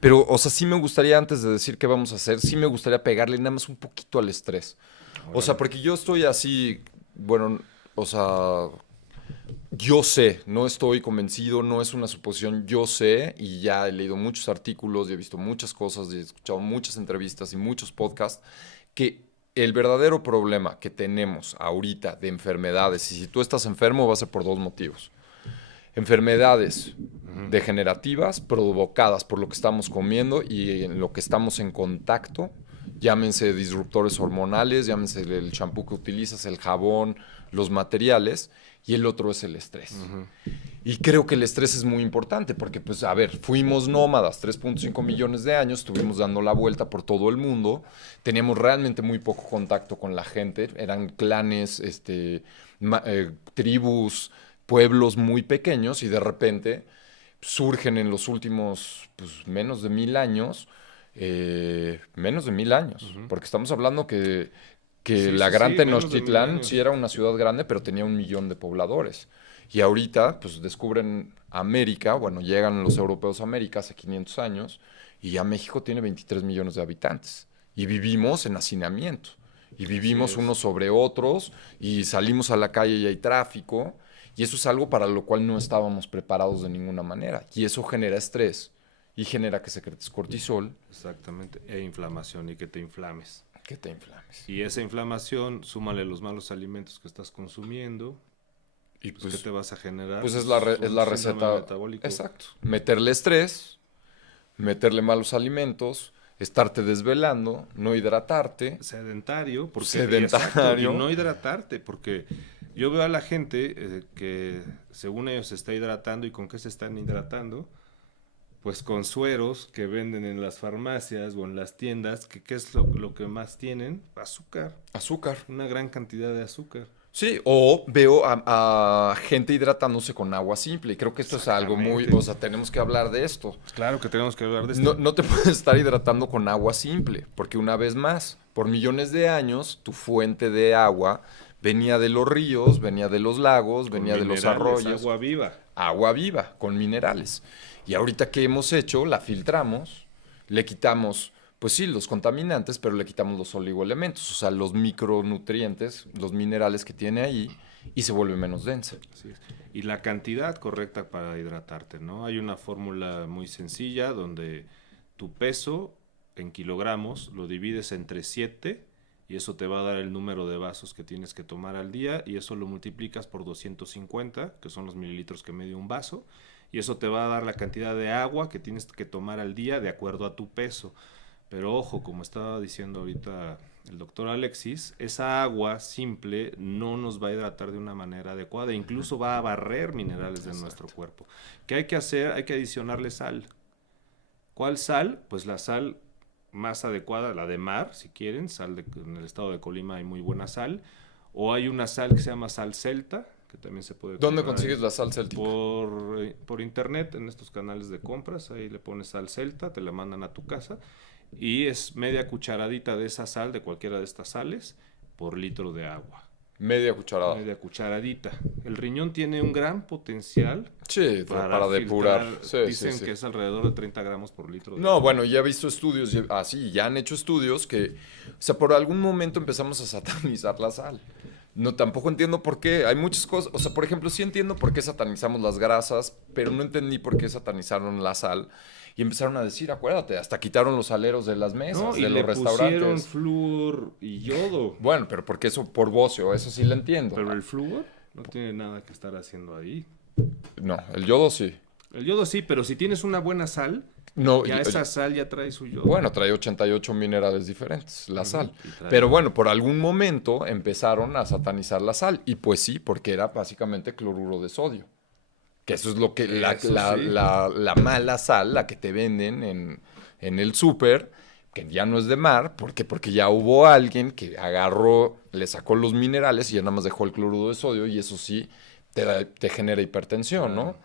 Pero, o sea, sí me gustaría, antes de decir qué vamos a hacer, sí me gustaría pegarle nada más un poquito al estrés. O sea, porque yo estoy así, bueno, o sea, yo sé, no estoy convencido, no es una suposición, yo sé y ya he leído muchos artículos y he visto muchas cosas y he escuchado muchas entrevistas y muchos podcasts que el verdadero problema que tenemos ahorita de enfermedades, y si tú estás enfermo va a ser por dos motivos. Enfermedades degenerativas provocadas por lo que estamos comiendo y en lo que estamos en contacto, llámense disruptores hormonales, llámense el champú que utilizas, el jabón, los materiales, y el otro es el estrés. Y creo que el estrés es muy importante porque, pues, a ver, fuimos nómadas 3.5 millones de años, estuvimos dando la vuelta por todo el mundo, teníamos realmente muy poco contacto con la gente, eran clanes, tribus, pueblos muy pequeños y de repente surgen en los últimos, pues, menos de 1000 años, porque estamos hablando que Sí, la sí, Gran sí, menos de 1000 Tenochtitlán sí años. era una ciudad grande, pero tenía 1 millón de pobladores. Y ahorita, pues descubren América, bueno, llegan los europeos a América hace 500 años, y ya México tiene 23 millones de habitantes. Y vivimos en hacinamiento. Y Así vivimos es. unos sobre otros, y salimos a la calle y hay tráfico. Y eso es algo para lo cual no estábamos preparados de ninguna manera. Y eso genera estrés y genera que secretes cortisol, Exactamente. E inflamación y que te inflames. que te inflames. Y esa inflamación, súmale los malos alimentos que estás consumiendo, Y pues ¿qué te vas a generar? pues es es Un la síndrome receta. metabólico Exacto. Meterle estrés, meterle malos alimentos, estarte desvelando, no hidratarte, sedentario, porque, y exacto, y sedentario. no hidratarte, porque yo veo a la gente que según ellos se está hidratando y con qué se están hidratando, pues con sueros que venden en las farmacias o en las tiendas, que ¿qué es lo que más tienen? Azúcar, Azúcar. una gran cantidad de azúcar. Sí, o veo a gente hidratándose con agua simple. Y creo que esto es algo muy. Exactamente. O sea, tenemos que hablar de esto. Claro que tenemos que hablar de No, esto. no te puedes estar hidratando con agua simple, porque una vez más, por millones de años, tu fuente de agua venía de los ríos, venía de los lagos, Con venía de los minerales, arroyos, agua viva. agua viva, con minerales. Y ahorita que hemos hecho, la filtramos, le quitamos, pues sí, los contaminantes, pero le quitamos los oligoelementos, o sea, los micronutrientes, los minerales que tiene ahí, y se vuelve menos densa. Así es. Y la cantidad correcta para hidratarte, ¿no? Hay una fórmula muy sencilla donde tu peso en kilogramos lo divides entre 7 y eso te va a dar el número de vasos que tienes que tomar al día y eso lo multiplicas por 250, que son los mililitros que mide un vaso, y eso te va a dar la cantidad de agua que tienes que tomar al día de acuerdo a tu peso. Pero ojo, como estaba diciendo ahorita el doctor Alexis, esa agua simple no nos va a hidratar de una manera adecuada, incluso va a barrer minerales de nuestro cuerpo. ¿Qué hay que hacer? Hay que adicionarle sal. ¿Cuál sal? Pues la sal más adecuada, la de mar, si quieren, en el estado de Colima hay muy buena sal, o hay una sal que se llama sal celta, que también se puede ¿Dónde comprar consigues la sal céltica? por internet, en estos canales de compras, ahí le pones sal celta, te la mandan a tu casa, y es media cucharadita de esa sal, de cualquiera de estas sales, por litro de agua. Media cucharada. Media cucharadita. El riñón tiene un gran potencial Sí, para depurar. filtrar. Sí, sí, Dicen sí. que es alrededor de 30 gramos por litro de No, agua. bueno, ya he visto estudios, así, ya han hecho estudios que, o sea, por algún momento empezamos a satanizar la sal. No, tampoco entiendo por qué. Hay muchas cosas, o sea, por ejemplo, sí entiendo por qué satanizamos las grasas, pero no entendí por qué satanizaron la sal. Y empezaron a decir, acuérdate, hasta quitaron los aleros de las mesas, No, y de le los pusieron restaurantes. flúor y yodo. Bueno, pero porque eso por bocio, eso sí lo entiendo. Pero el flúor no tiene nada que estar haciendo ahí. No, el yodo sí. El yodo sí, pero si tienes una buena sal, No, ya esa sal ya trae su yodo. bueno, trae 88 minerales diferentes, la sal. Y trae- Pero bueno, por algún momento empezaron a satanizar la sal. Y pues sí, porque era básicamente cloruro de sodio. Que eso es lo que Eso sí. la mala sal, la que te venden en el súper, que ya no es de mar, porque ya hubo alguien que agarró, le sacó los minerales y ya nada más dejó el cloruro de sodio y eso sí te genera hipertensión, ¿no? Claro.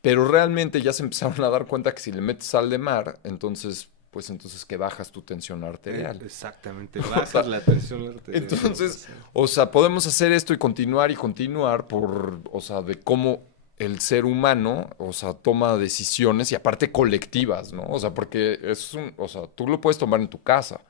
Pero realmente ya se empezaron a dar cuenta que si le metes sal de mar, entonces, pues entonces que bajas tu tensión arterial. Exactamente, bajas la tensión arterial. Entonces, o sea, podemos hacer esto y continuar por, o sea, de cómo el ser humano, o sea, toma decisiones y aparte colectivas, ¿no? O sea, porque o sea, tú lo puedes tomar en tu casa,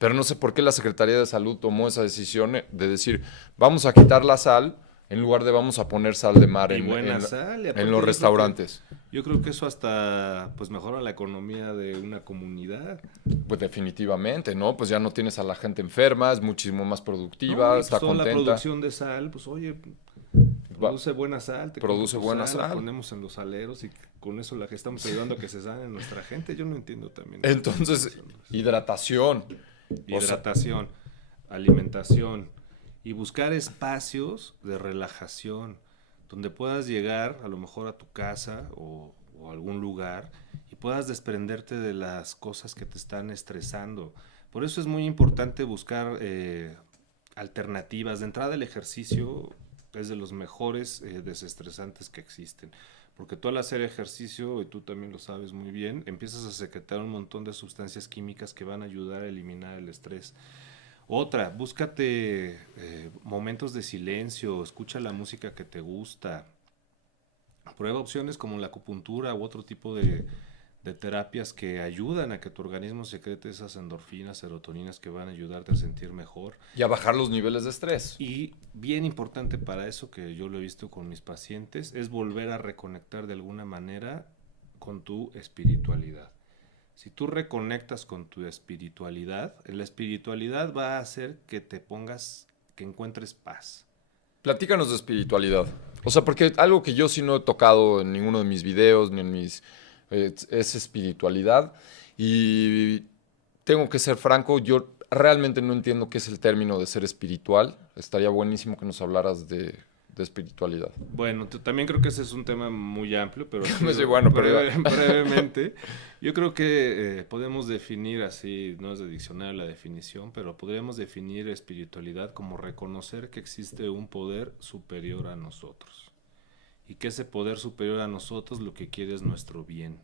Pero no sé por qué la Secretaría de Salud tomó esa decisión de decir, vamos a quitar la sal en lugar de vamos a poner sal de mar Y buena sal, y en aparte los restaurantes. yo creo que eso hasta pues mejora la economía de una comunidad. Pues definitivamente, ¿no? Pues ya no tienes a la gente enferma, es muchísimo más No, productiva, y pues está toda la contenta, producción de sal, pues oye, va- produce buena sal, te compro produce tu buena sal, la sal. ponemos en los aleros y con eso la que estamos ayudando a que se sane nuestra gente. Yo no entiendo también ese tipo de Entonces, cosas. hidratación. O sea, Hidratación, alimentación y buscar espacios de relajación donde puedas llegar a lo mejor a tu casa o algún lugar y puedas desprenderte de las cosas que te están estresando. Por eso es muy importante buscar alternativas. De entrada, el ejercicio es de los mejores desestresantes que existen. Porque tú al hacer ejercicio, y tú también lo sabes muy bien, empiezas a secretar un montón de sustancias químicas que van a ayudar a eliminar el estrés. Otra, búscate momentos de silencio, escucha la música que te gusta, prueba opciones como la acupuntura u otro tipo de terapias que ayudan a que tu organismo secrete esas endorfinas, serotoninas que van a ayudarte a sentir mejor. y a bajar los niveles de estrés. Y bien importante para eso, que yo lo he visto con mis pacientes, es volver a reconectar de alguna manera con tu espiritualidad. Si tú reconectas con tu espiritualidad, la espiritualidad va a hacer que te pongas, que encuentres paz. Platícanos de espiritualidad. O sea, porque algo que yo sí no he tocado en ninguno de mis videos ni en mis... es espiritualidad. Y tengo que ser franco, yo realmente no entiendo qué es el término de ser espiritual. Estaría buenísimo que nos hablaras de espiritualidad. Bueno, también creo que ese es un tema muy amplio, pero así Me dice, bueno, pero... brevemente, yo creo que podemos definir así, no es de diccionario la definición, pero podríamos definir espiritualidad como reconocer que existe un poder superior a nosotros y que ese poder superior a nosotros lo que quiere es nuestro bien,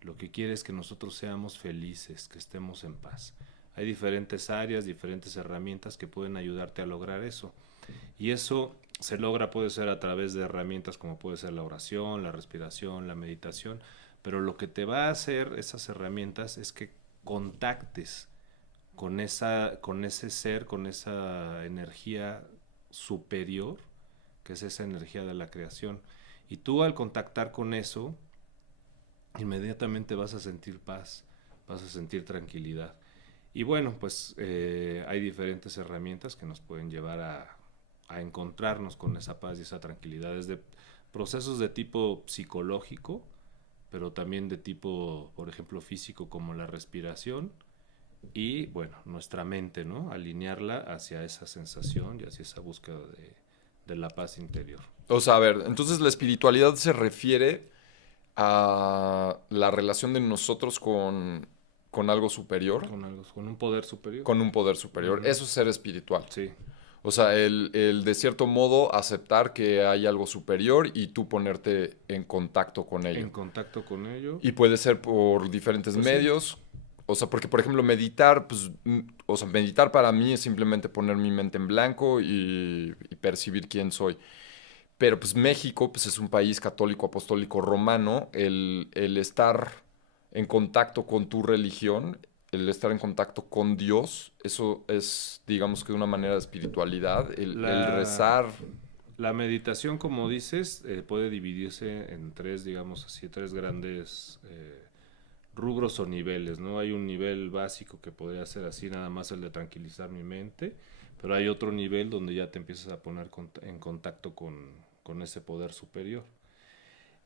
lo que quiere es que nosotros seamos felices, que estemos en paz. Hay diferentes áreas, diferentes herramientas que pueden ayudarte a lograr eso. Y eso se logra, puede ser a través de herramientas como puede ser la oración, la respiración, la meditación, pero lo que te va a hacer esas herramientas es que contactes con ese ser, con esa energía superior, que es esa energía de la creación. Y tú al contactar con eso, inmediatamente vas a sentir paz, vas a sentir tranquilidad. Y bueno, pues hay diferentes herramientas que nos pueden llevar a encontrarnos con esa paz y esa tranquilidad. Desde procesos de tipo psicológico, pero también de tipo, por ejemplo, físico, como la respiración. Y bueno, nuestra mente, ¿no? Alinearla hacia esa sensación y hacia esa búsqueda de la paz interior. O sea, a ver, entonces la espiritualidad se refiere a la relación de nosotros con algo superior, Con un poder superior. con un poder superior. Ujú. Eso es ser espiritual. Sí, O sea, el de cierto modo aceptar que hay algo superior y tú ponerte en contacto con ello. en contacto con ello. Y puede ser por diferentes Pues sí, medios. O sea, porque por ejemplo meditar, pues, o sea, meditar para mí es simplemente poner mi mente en blanco y percibir quién soy. Pero pues México pues, es un país católico, apostólico, romano. El estar en contacto con tu religión, el estar en contacto con Dios, eso es, digamos que una manera de espiritualidad. El la, rezar. la meditación, como dices, puede dividirse en tres, digamos así, tres grandes rubros o niveles, ¿no? Hay un nivel básico que podría ser así, nada más el de tranquilizar mi mente, pero hay otro nivel donde ya te empiezas a poner en contacto con ese poder superior.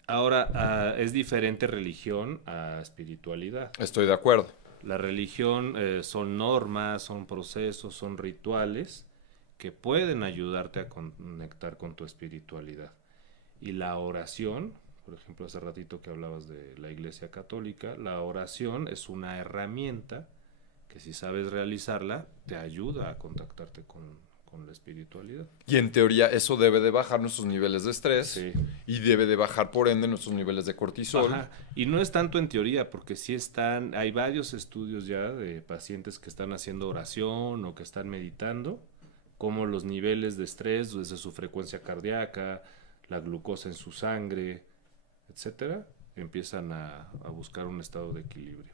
Ahora, es diferente religión a espiritualidad. Estoy de acuerdo. La religión son normas, son procesos, son rituales que pueden ayudarte a conectar con tu espiritualidad. Y la oración, por ejemplo, hace ratito que hablabas de la Iglesia Católica, la oración es una herramienta que si sabes realizarla, te ayuda a contactarte con la espiritualidad. Y en teoría eso debe de bajar nuestros niveles de estrés Sí. y debe de bajar por ende nuestros niveles de cortisol. Ajá, y no es tanto en teoría, porque sí están, hay varios estudios ya de pacientes que están haciendo oración o que están meditando, como los niveles de estrés, desde su frecuencia cardíaca, la glucosa en su sangre, etcétera, empiezan a buscar un estado de equilibrio.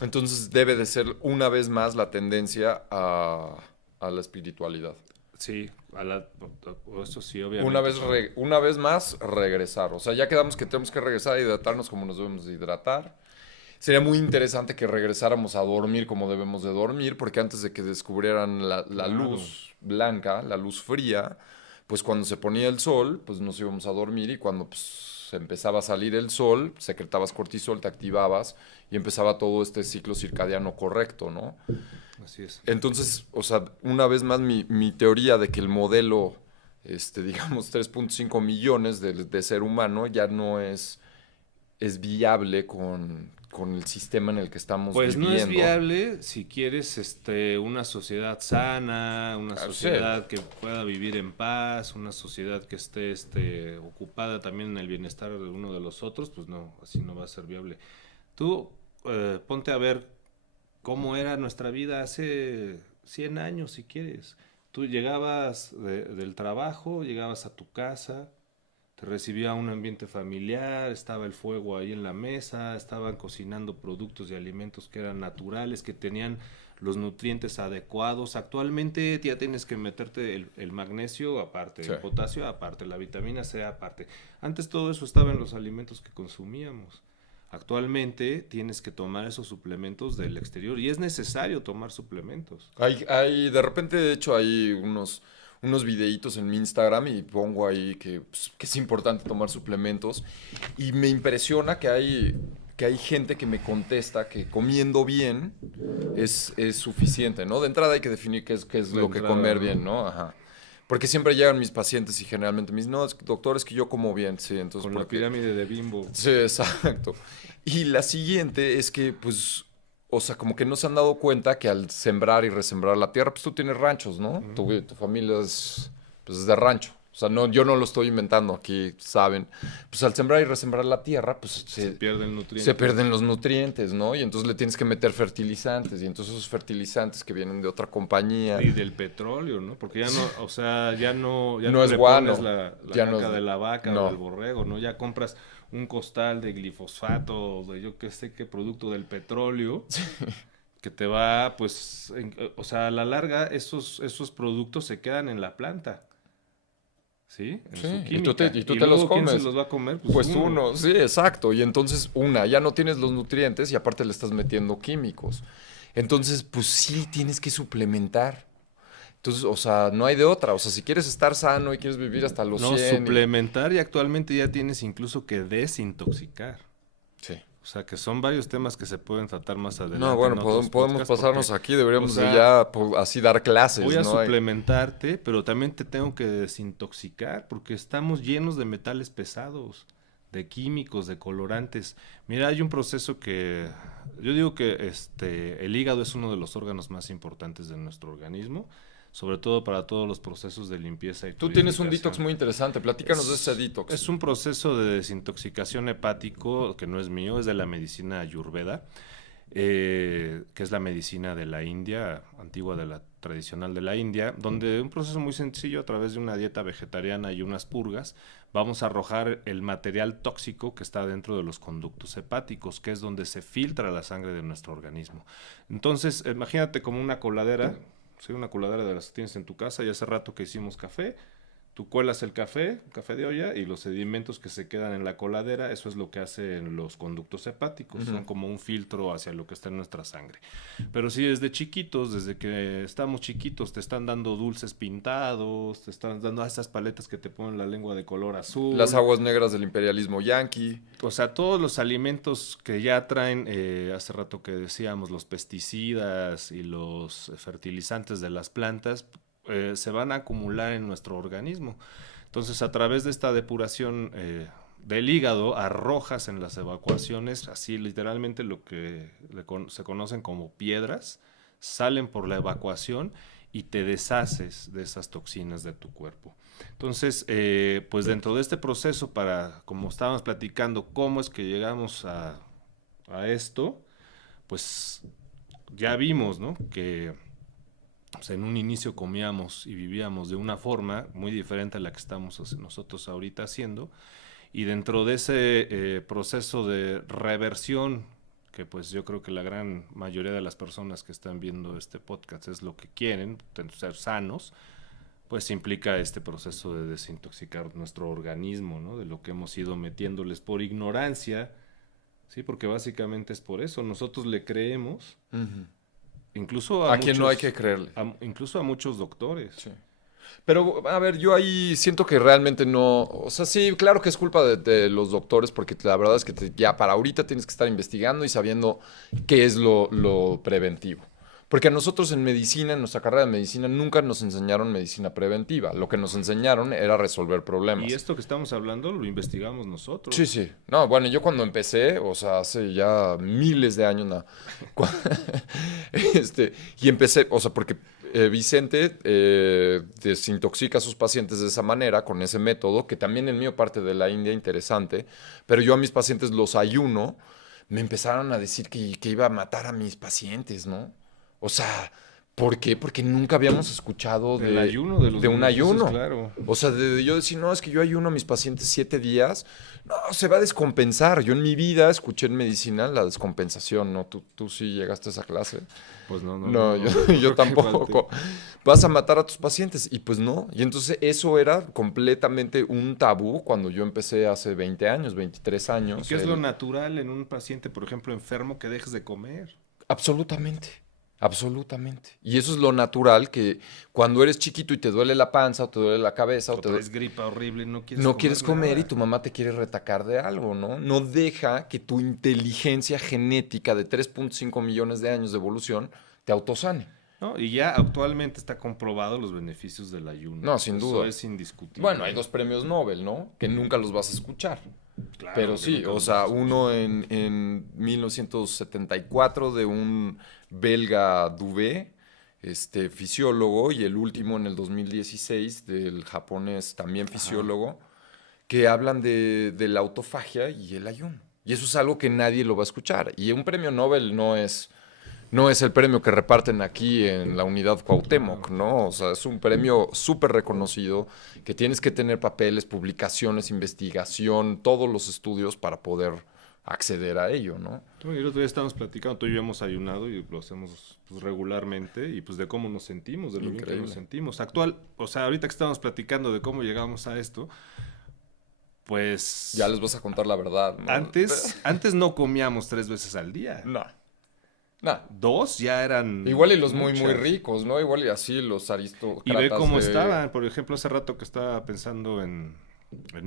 Entonces debe de ser una vez más la tendencia a la espiritualidad. Sí, eso sí, obviamente. Una vez más regresar. O sea, ya quedamos que tenemos que regresar a hidratarnos como nos debemos de hidratar. Sería muy interesante que regresáramos a dormir como debemos de dormir, porque antes de que descubrieran la Claro. luz blanca, la luz fría, pues cuando se ponía el sol, pues nos íbamos a dormir y cuando pues, empezaba a salir el sol, secretabas cortisol, te activabas y empezaba todo este ciclo circadiano correcto, ¿no? Así es. Entonces, o sea, una vez más mi teoría de que el modelo, digamos, 3.5 millones de ser humano ya no es viable con el sistema en el que estamos Pues no es viviendo. viable si quieres una sociedad sana, una Ah, sí, sociedad que pueda vivir en paz, una sociedad que esté ocupada también en el bienestar de uno de los otros, pues no, así no va a ser viable. Tú ponte a ver cómo era nuestra vida hace 100 años, si quieres. Tú llegabas del trabajo, llegabas a tu casa, te recibía un ambiente familiar, estaba el fuego ahí en la mesa, estaban cocinando productos y alimentos que eran naturales, que tenían los nutrientes adecuados. Actualmente ya tienes que meterte el magnesio aparte, sí. el potasio aparte, la vitamina C aparte. Antes todo eso estaba en los alimentos que consumíamos. Actualmente tienes que tomar esos suplementos del exterior y es necesario tomar suplementos. De repente, de hecho, hay unos videitos en mi Instagram y pongo ahí pues, que es importante tomar suplementos. Y me impresiona que hay gente que me contesta que comiendo bien es suficiente, ¿no? De entrada hay que definir qué es De lo que entrada, comer ¿no? bien, ¿no? Ajá. Porque siempre llegan mis pacientes y generalmente me dicen, no, doctor, es que yo como bien, sí, entonces, Con la porque pirámide de Bimbo. sí, exacto. Y la siguiente es que, pues, o sea, como que no se han dado cuenta que al sembrar y resembrar la tierra, pues tú tienes ranchos, ¿no? Ujú. Tu familia pues, es de rancho. O sea, no, yo no lo estoy inventando aquí, saben. Pues al sembrar y resembrar la tierra, pues Se pierde el se nutriente. pierden los nutrientes, ¿no? Y entonces le tienes que meter fertilizantes. Y entonces esos fertilizantes que vienen de otra compañía, Y del petróleo, ¿no? Porque ya no, o sea, ya no no es le pones guano. la Ya no caca es. de la vaca o del No. borrego, ¿no? Ya compras un costal de glifosfato o de yo qué sé qué producto del petróleo que te va, pues, o sea, a la larga esos productos se quedan en la planta, ¿sí? En Sí, su y química. tú Y te los luego, ¿quién se comes. los va a comer? Pues Pues uno. uno, sí, exacto. Y entonces, ya no tienes los nutrientes y aparte le estás metiendo químicos. Entonces, pues sí, tienes que suplementar. Entonces, o sea, no hay de otra. O sea, si quieres estar sano y quieres vivir hasta los No, 100 suplementar y actualmente ya tienes incluso que desintoxicar. Sí. O sea, que son varios temas que se pueden tratar más No, adelante en bueno, otros podemos podcasts porque, pasarnos aquí. o Deberíamos de sea, ya así dar clases, voy a ¿no? suplementarte, pero también te tengo que desintoxicar porque estamos llenos de metales pesados, de químicos, de colorantes. Mira, hay un proceso que yo digo que el hígado es uno de los órganos más importantes de nuestro organismo, sobre todo para todos los procesos de limpieza y Tú tienes un detox purificación. muy interesante. Platícanos de ese detox. Es un proceso de desintoxicación hepático que no es mío, es de la medicina ayurveda, que es la medicina de la India, antigua de la tradicional de la India, donde un proceso muy sencillo a través de una dieta vegetariana y unas purgas, vamos a arrojar el material tóxico que está dentro de los conductos hepáticos, que es donde se filtra la sangre de nuestro organismo. Entonces, imagínate como una coladera, ¿sí? Una coladera de las que tienes en tu casa, y hace rato que hicimos café, tú cuelas el café de olla, y los sedimentos que se quedan en la coladera, eso es lo que hacen los conductos hepáticos. Ujú. Son como un filtro hacia lo que está en nuestra sangre. Pero si desde chiquitos, desde que estamos chiquitos, te están dando dulces pintados, te están dando esas paletas que te ponen la lengua de color Las azul. aguas negras del imperialismo yanqui. O sea, todos los alimentos que ya traen, hace rato que decíamos, los pesticidas y los fertilizantes de las plantas, se van a acumular en nuestro organismo. Entonces, a través de esta depuración del hígado, arrojas en las evacuaciones, así literalmente lo que se conocen como piedras, salen por la evacuación y te deshaces de esas toxinas de tu cuerpo. Entonces, pues dentro de este proceso, como estábamos platicando, cómo es que llegamos a esto, pues ya vimos, ¿no? Que pues, en un inicio comíamos y vivíamos de una forma muy diferente a la que estamos nosotros ahorita haciendo. Y dentro de ese proceso de reversión que pues yo creo que la gran mayoría de las personas que están viendo este podcast es lo que quieren, ser sanos, pues implica este proceso de desintoxicar nuestro organismo, ¿no? De lo que hemos ido metiéndoles por ignorancia, sí, porque básicamente es por eso. Nosotros le creemos, incluso A quien no hay que creerle. incluso a muchos doctores. Sí. Pero, a ver, yo ahí siento que realmente no. O sea, sí, claro que es culpa de los doctores, porque la verdad es que ya para ahorita tienes que estar investigando y sabiendo qué es lo preventivo. Porque a nosotros en medicina, en nuestra carrera de medicina, nunca nos enseñaron medicina preventiva. Lo que nos enseñaron era resolver problemas. Y esto que estamos hablando lo investigamos nosotros. Sí, sí. No, bueno, yo cuando empecé, o sea, hace ya miles de años, no. Cu- y empecé, o sea, porque Vicente desintoxica a sus pacientes de esa manera, con ese método, que también en mío parte de la India, interesante, pero yo a mis pacientes los ayuno, me empezaron a decir que iba a matar a mis pacientes, ¿no? O sea, ¿por qué? Porque nunca habíamos escuchado Del ayuno, de los de un beneficios, ayuno. claro. O sea, de yo decir, no, es que yo ayuno a mis pacientes 7 días. No, se va a descompensar. Yo en mi vida escuché en medicina la descompensación, ¿no? Tú sí llegaste a esa clase. Pues no, No, yo creo que tampoco. falte. Vas a matar a tus pacientes. Y pues no. Y entonces eso era completamente un tabú cuando yo empecé hace 20 años, 23 ¿Y años. qué es lo natural en un paciente, por ejemplo, enfermo, que dejes de comer? Absolutamente, absolutamente. Y eso es lo natural, que cuando eres chiquito y te duele la panza o te duele la cabeza O traes gripa horrible y no quieres no comer quieres comer y nada. tu mamá te quiere retacar de algo, ¿no? No deja que tu inteligencia genética de 3.5 millones de años de evolución te autosane. ¿No? Y ya actualmente está comprobado los beneficios del ayuno. No, sin Eso duda. es indiscutible. Bueno, hay 2 premios Nobel, ¿no? Que nunca los vas a escuchar. Claro Pero que sí, nunca o los sea, vas a escuchar. uno en 1974 de un belga Dubé, fisiólogo, y el último en el 2016 del japonés, también Ajá. fisiólogo, que hablan de la autofagia y el ayuno. Y eso es algo que nadie lo va a escuchar. Y un premio Nobel no es el premio que reparten aquí en la unidad Cuauhtémoc, Claro. ¿no? O sea, es un premio súper reconocido que tienes que tener papeles, publicaciones, investigación, todos los estudios para poder acceder a ello, ¿no? Y el otro día estábamos platicando, tú y yo hemos ayunado y lo hacemos pues, regularmente y pues de cómo nos sentimos, de lo bien que nos Increíble. sentimos. O sea, ahorita que estamos platicando de cómo llegamos a esto, Ya pues les vas a contar la verdad, ¿no? antes no comíamos 3 veces al día. No, no. 2 ya eran Igual y los muy, muy muchas. ricos, ¿no? Igual y así los Y ve aristócratas cómo de... estaban. Por ejemplo, hace rato que estaba pensando en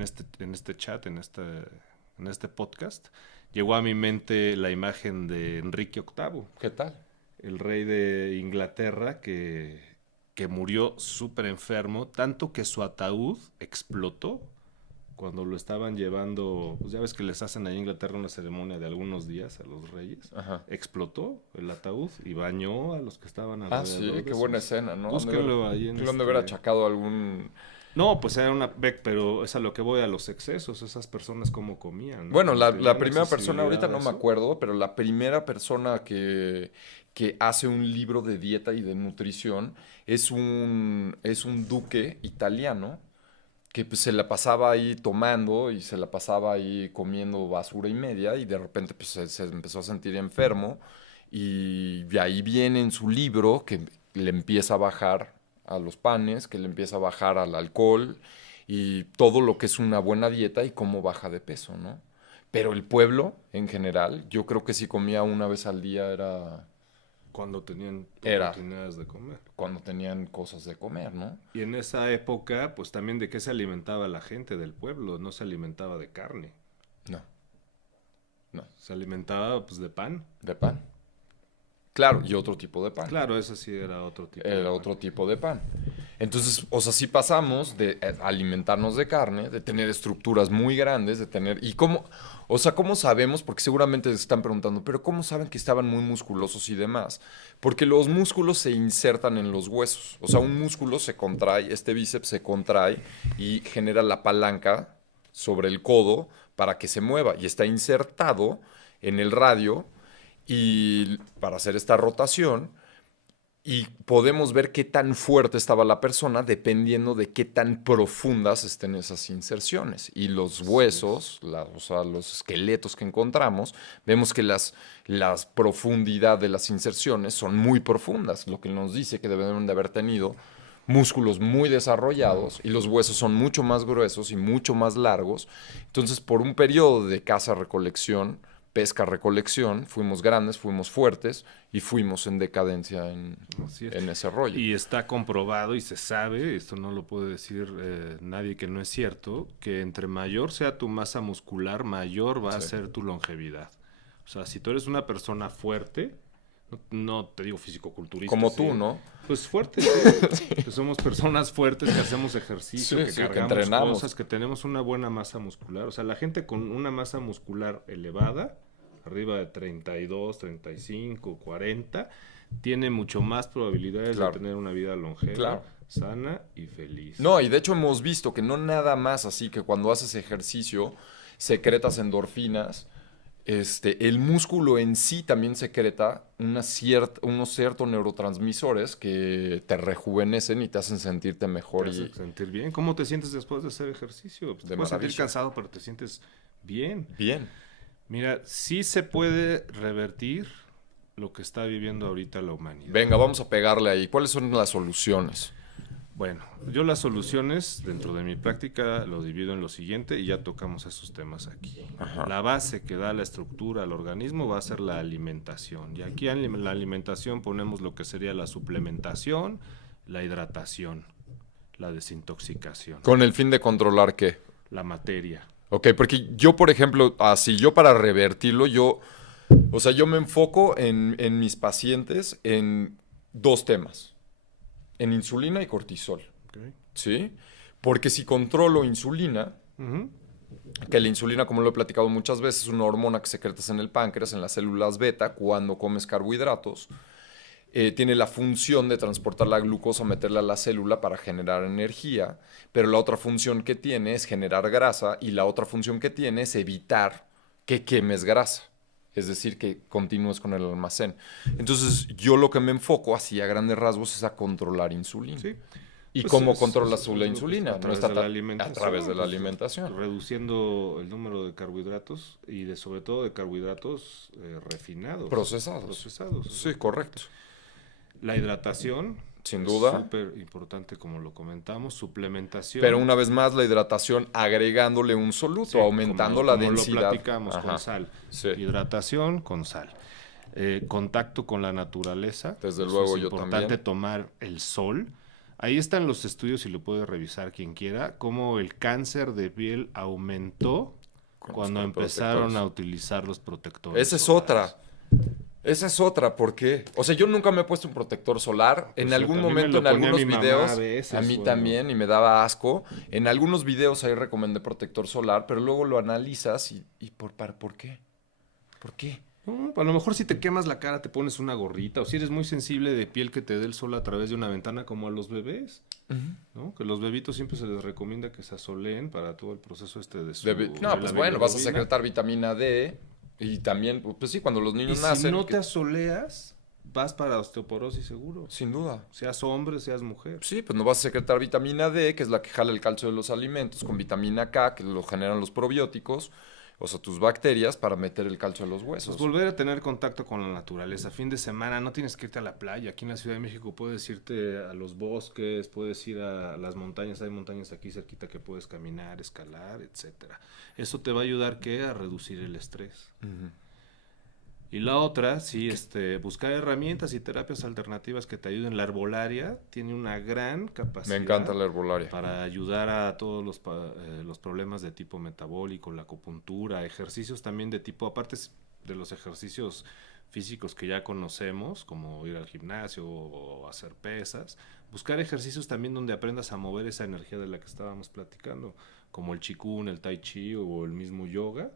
este chat, en este podcast, llegó a mi mente la imagen de Enrique VIII, ¿Qué tal? el rey de Inglaterra que murió súper enfermo, tanto que su ataúd explotó cuando lo estaban llevando. Pues ya ves que les hacen ahí en Inglaterra una ceremonia de algunos días a los reyes. Ajá. Explotó el ataúd y bañó a los que estaban Ah, alrededor sí, de qué buena esos. escena, ¿no? Búsquenlo ahí en Le han de haber achacado algún... No, pues era una... Pero es a lo que voy, a los excesos, esas personas cómo comían, ¿no? Bueno, Como la tenían primera persona, accesibilidad ahorita a no me eso. acuerdo, pero la primera persona que hace un libro de dieta y de nutrición es un duque italiano que pues, se la pasaba ahí tomando y se la pasaba ahí comiendo basura y media, y de repente pues, se empezó a sentir enfermo, y de ahí viene en su libro que le empieza a bajar a los panes, que le empieza a bajar al alcohol y todo lo que es una buena dieta y cómo baja de peso, ¿no? Pero el pueblo en general, yo creo que si comía una vez al día Cuando tenían era oportunidades de comer. cuando tenían cosas de comer, ¿no? Y en esa época, pues también de qué se alimentaba la gente del pueblo. No se alimentaba de carne. No, no, Se alimentaba, pues, de pan. de pan. Claro, y otro tipo de pan. Claro, eso sí era otro tipo de Era pan. otro tipo de pan. Entonces, o sea, sí pasamos de alimentarnos de carne, de tener estructuras muy grandes, de tener... ¿Y cómo? O sea, ¿cómo sabemos? Porque seguramente se están preguntando, pero ¿cómo saben que estaban muy musculosos y demás? Porque los músculos se insertan en los huesos. O sea, un músculo se contrae, este bíceps se contrae y genera la palanca sobre el codo para que se mueva. Y está insertado en el radio y para hacer esta rotación, Y podemos ver qué tan fuerte estaba la persona dependiendo de qué tan profundas estén esas inserciones. Y los huesos, o sea, los esqueletos que encontramos, vemos que las profundidad de las inserciones son muy profundas, lo que nos dice que deben de haber tenido músculos muy desarrollados y los huesos son mucho más gruesos y mucho más largos. Entonces, por un periodo de caza-recolección, pesca-recolección, fuimos grandes, fuimos fuertes y fuimos en decadencia en ese rollo. Y está comprobado y se sabe, esto no lo puede decir nadie que no es cierto, que entre mayor sea tu masa muscular, mayor va a ser tu longevidad. O sea, si tú eres una persona fuerte, no te digo fisicoculturista. Como tú, ¿no? Pues fuertes, ¿sí? Que somos personas fuertes, que hacemos ejercicio, que cargamos que entrenamos. cosas, que tenemos una buena masa muscular. O sea, la gente con una masa muscular elevada, arriba de 32, 35, 40, tiene mucho más probabilidades de tener una vida longeva, sana y feliz. No, y de hecho hemos visto que no nada más así que cuando haces ejercicio secretas endorfinas. El músculo en sí también secreta unos ciertos neurotransmisores que te rejuvenecen y te hacen sentirte mejor. Te hacen sentir bien. ¿Cómo te sientes después de hacer ejercicio? Pues te puedes sentir cansado, pero te sientes bien. Bien. Mira, sí se puede revertir lo que está viviendo ahorita la humanidad. Venga, vamos a pegarle ahí. ¿Cuáles son las soluciones? Bueno, yo las soluciones dentro de mi práctica lo divido en lo siguiente y ya tocamos esos temas aquí. Ajá. La base que da la estructura al organismo va a ser la alimentación. Y aquí en la alimentación ponemos lo que sería la suplementación, la hidratación, la desintoxicación. ¿Con el fin de controlar qué? La materia. Ok, porque yo, por ejemplo, yo para revertirlo, yo me enfoco en mis pacientes en dos temas. En insulina y cortisol. Okay. ¿Sí? Porque si controlo insulina, que la insulina, como lo he platicado muchas veces, es una hormona que secretas en el páncreas, en las células beta, cuando comes carbohidratos, tiene la función de transportar la glucosa, meterla a la célula para generar energía, pero la otra función que tiene es generar grasa y la otra función que tiene es evitar que quemes grasa. Es decir, que continúes con el almacén. Entonces, yo lo que me enfoco, así a grandes rasgos, es a controlar insulina. Sí. ¿Y pues cómo controlas la insulina? A través de la alimentación. Reduciendo el número de carbohidratos y sobre todo de carbohidratos refinados. Procesados. Sí, correcto. La hidratación. Sin duda. Súper importante, como lo comentamos. Suplementación. Pero una vez más, la hidratación agregándole un soluto, aumentando la densidad. Como lo platicamos, con sal. Sí. Hidratación con sal. Contacto con la naturaleza. Desde luego, yo también. Es importante tomar el sol. Ahí están los estudios, y lo puede revisar quien quiera, cómo el cáncer de piel aumentó cuando empezaron a utilizar los protectores. Esa es otra. Esa es otra, ¿por qué? O sea, yo nunca me he puesto un protector solar. En algún momento, en algunos videos, a mí también, y me daba asco. En algunos videos ahí recomendé protector solar, pero luego lo analizas y ¿por qué? ¿Por qué? No, a lo mejor si te quemas la cara te pones una gorrita, o si eres muy sensible de piel que te dé el sol a través de una ventana, como a los bebés, ¿no? Que los bebitos siempre se les recomienda que se asoleen para todo el proceso de su... No, pues bueno, vas a secretar vitamina D. Y también, pues sí, cuando los niños nacen... si no te asoleas, vas para osteoporosis seguro. Sin duda. Seas hombre, seas mujer. Sí, pues no vas a secretar vitamina D, que es la que jala el calcio de los alimentos, con vitamina K, que lo generan los probióticos, o sea, tus bacterias, para meter el calcio a los huesos. Pues volver a tener contacto con la naturaleza. Fin de semana no tienes que irte a la playa. Aquí en la Ciudad de México puedes irte a los bosques, puedes ir a las montañas. Hay montañas aquí cerquita que puedes caminar, escalar, etcétera. Eso te va a ayudar, ¿qué? A reducir el estrés. Y la otra, sí, buscar herramientas y terapias alternativas que te ayuden. La herbolaria tiene una gran capacidad. Me encanta la herbolaria. Para ayudar a todos los problemas de tipo metabólico, la acupuntura, ejercicios también de tipo, aparte de los ejercicios físicos que ya conocemos, como ir al gimnasio o hacer pesas, buscar ejercicios también donde aprendas a mover esa energía de la que estábamos platicando, como el Qigong, el Tai Chi o el mismo yoga.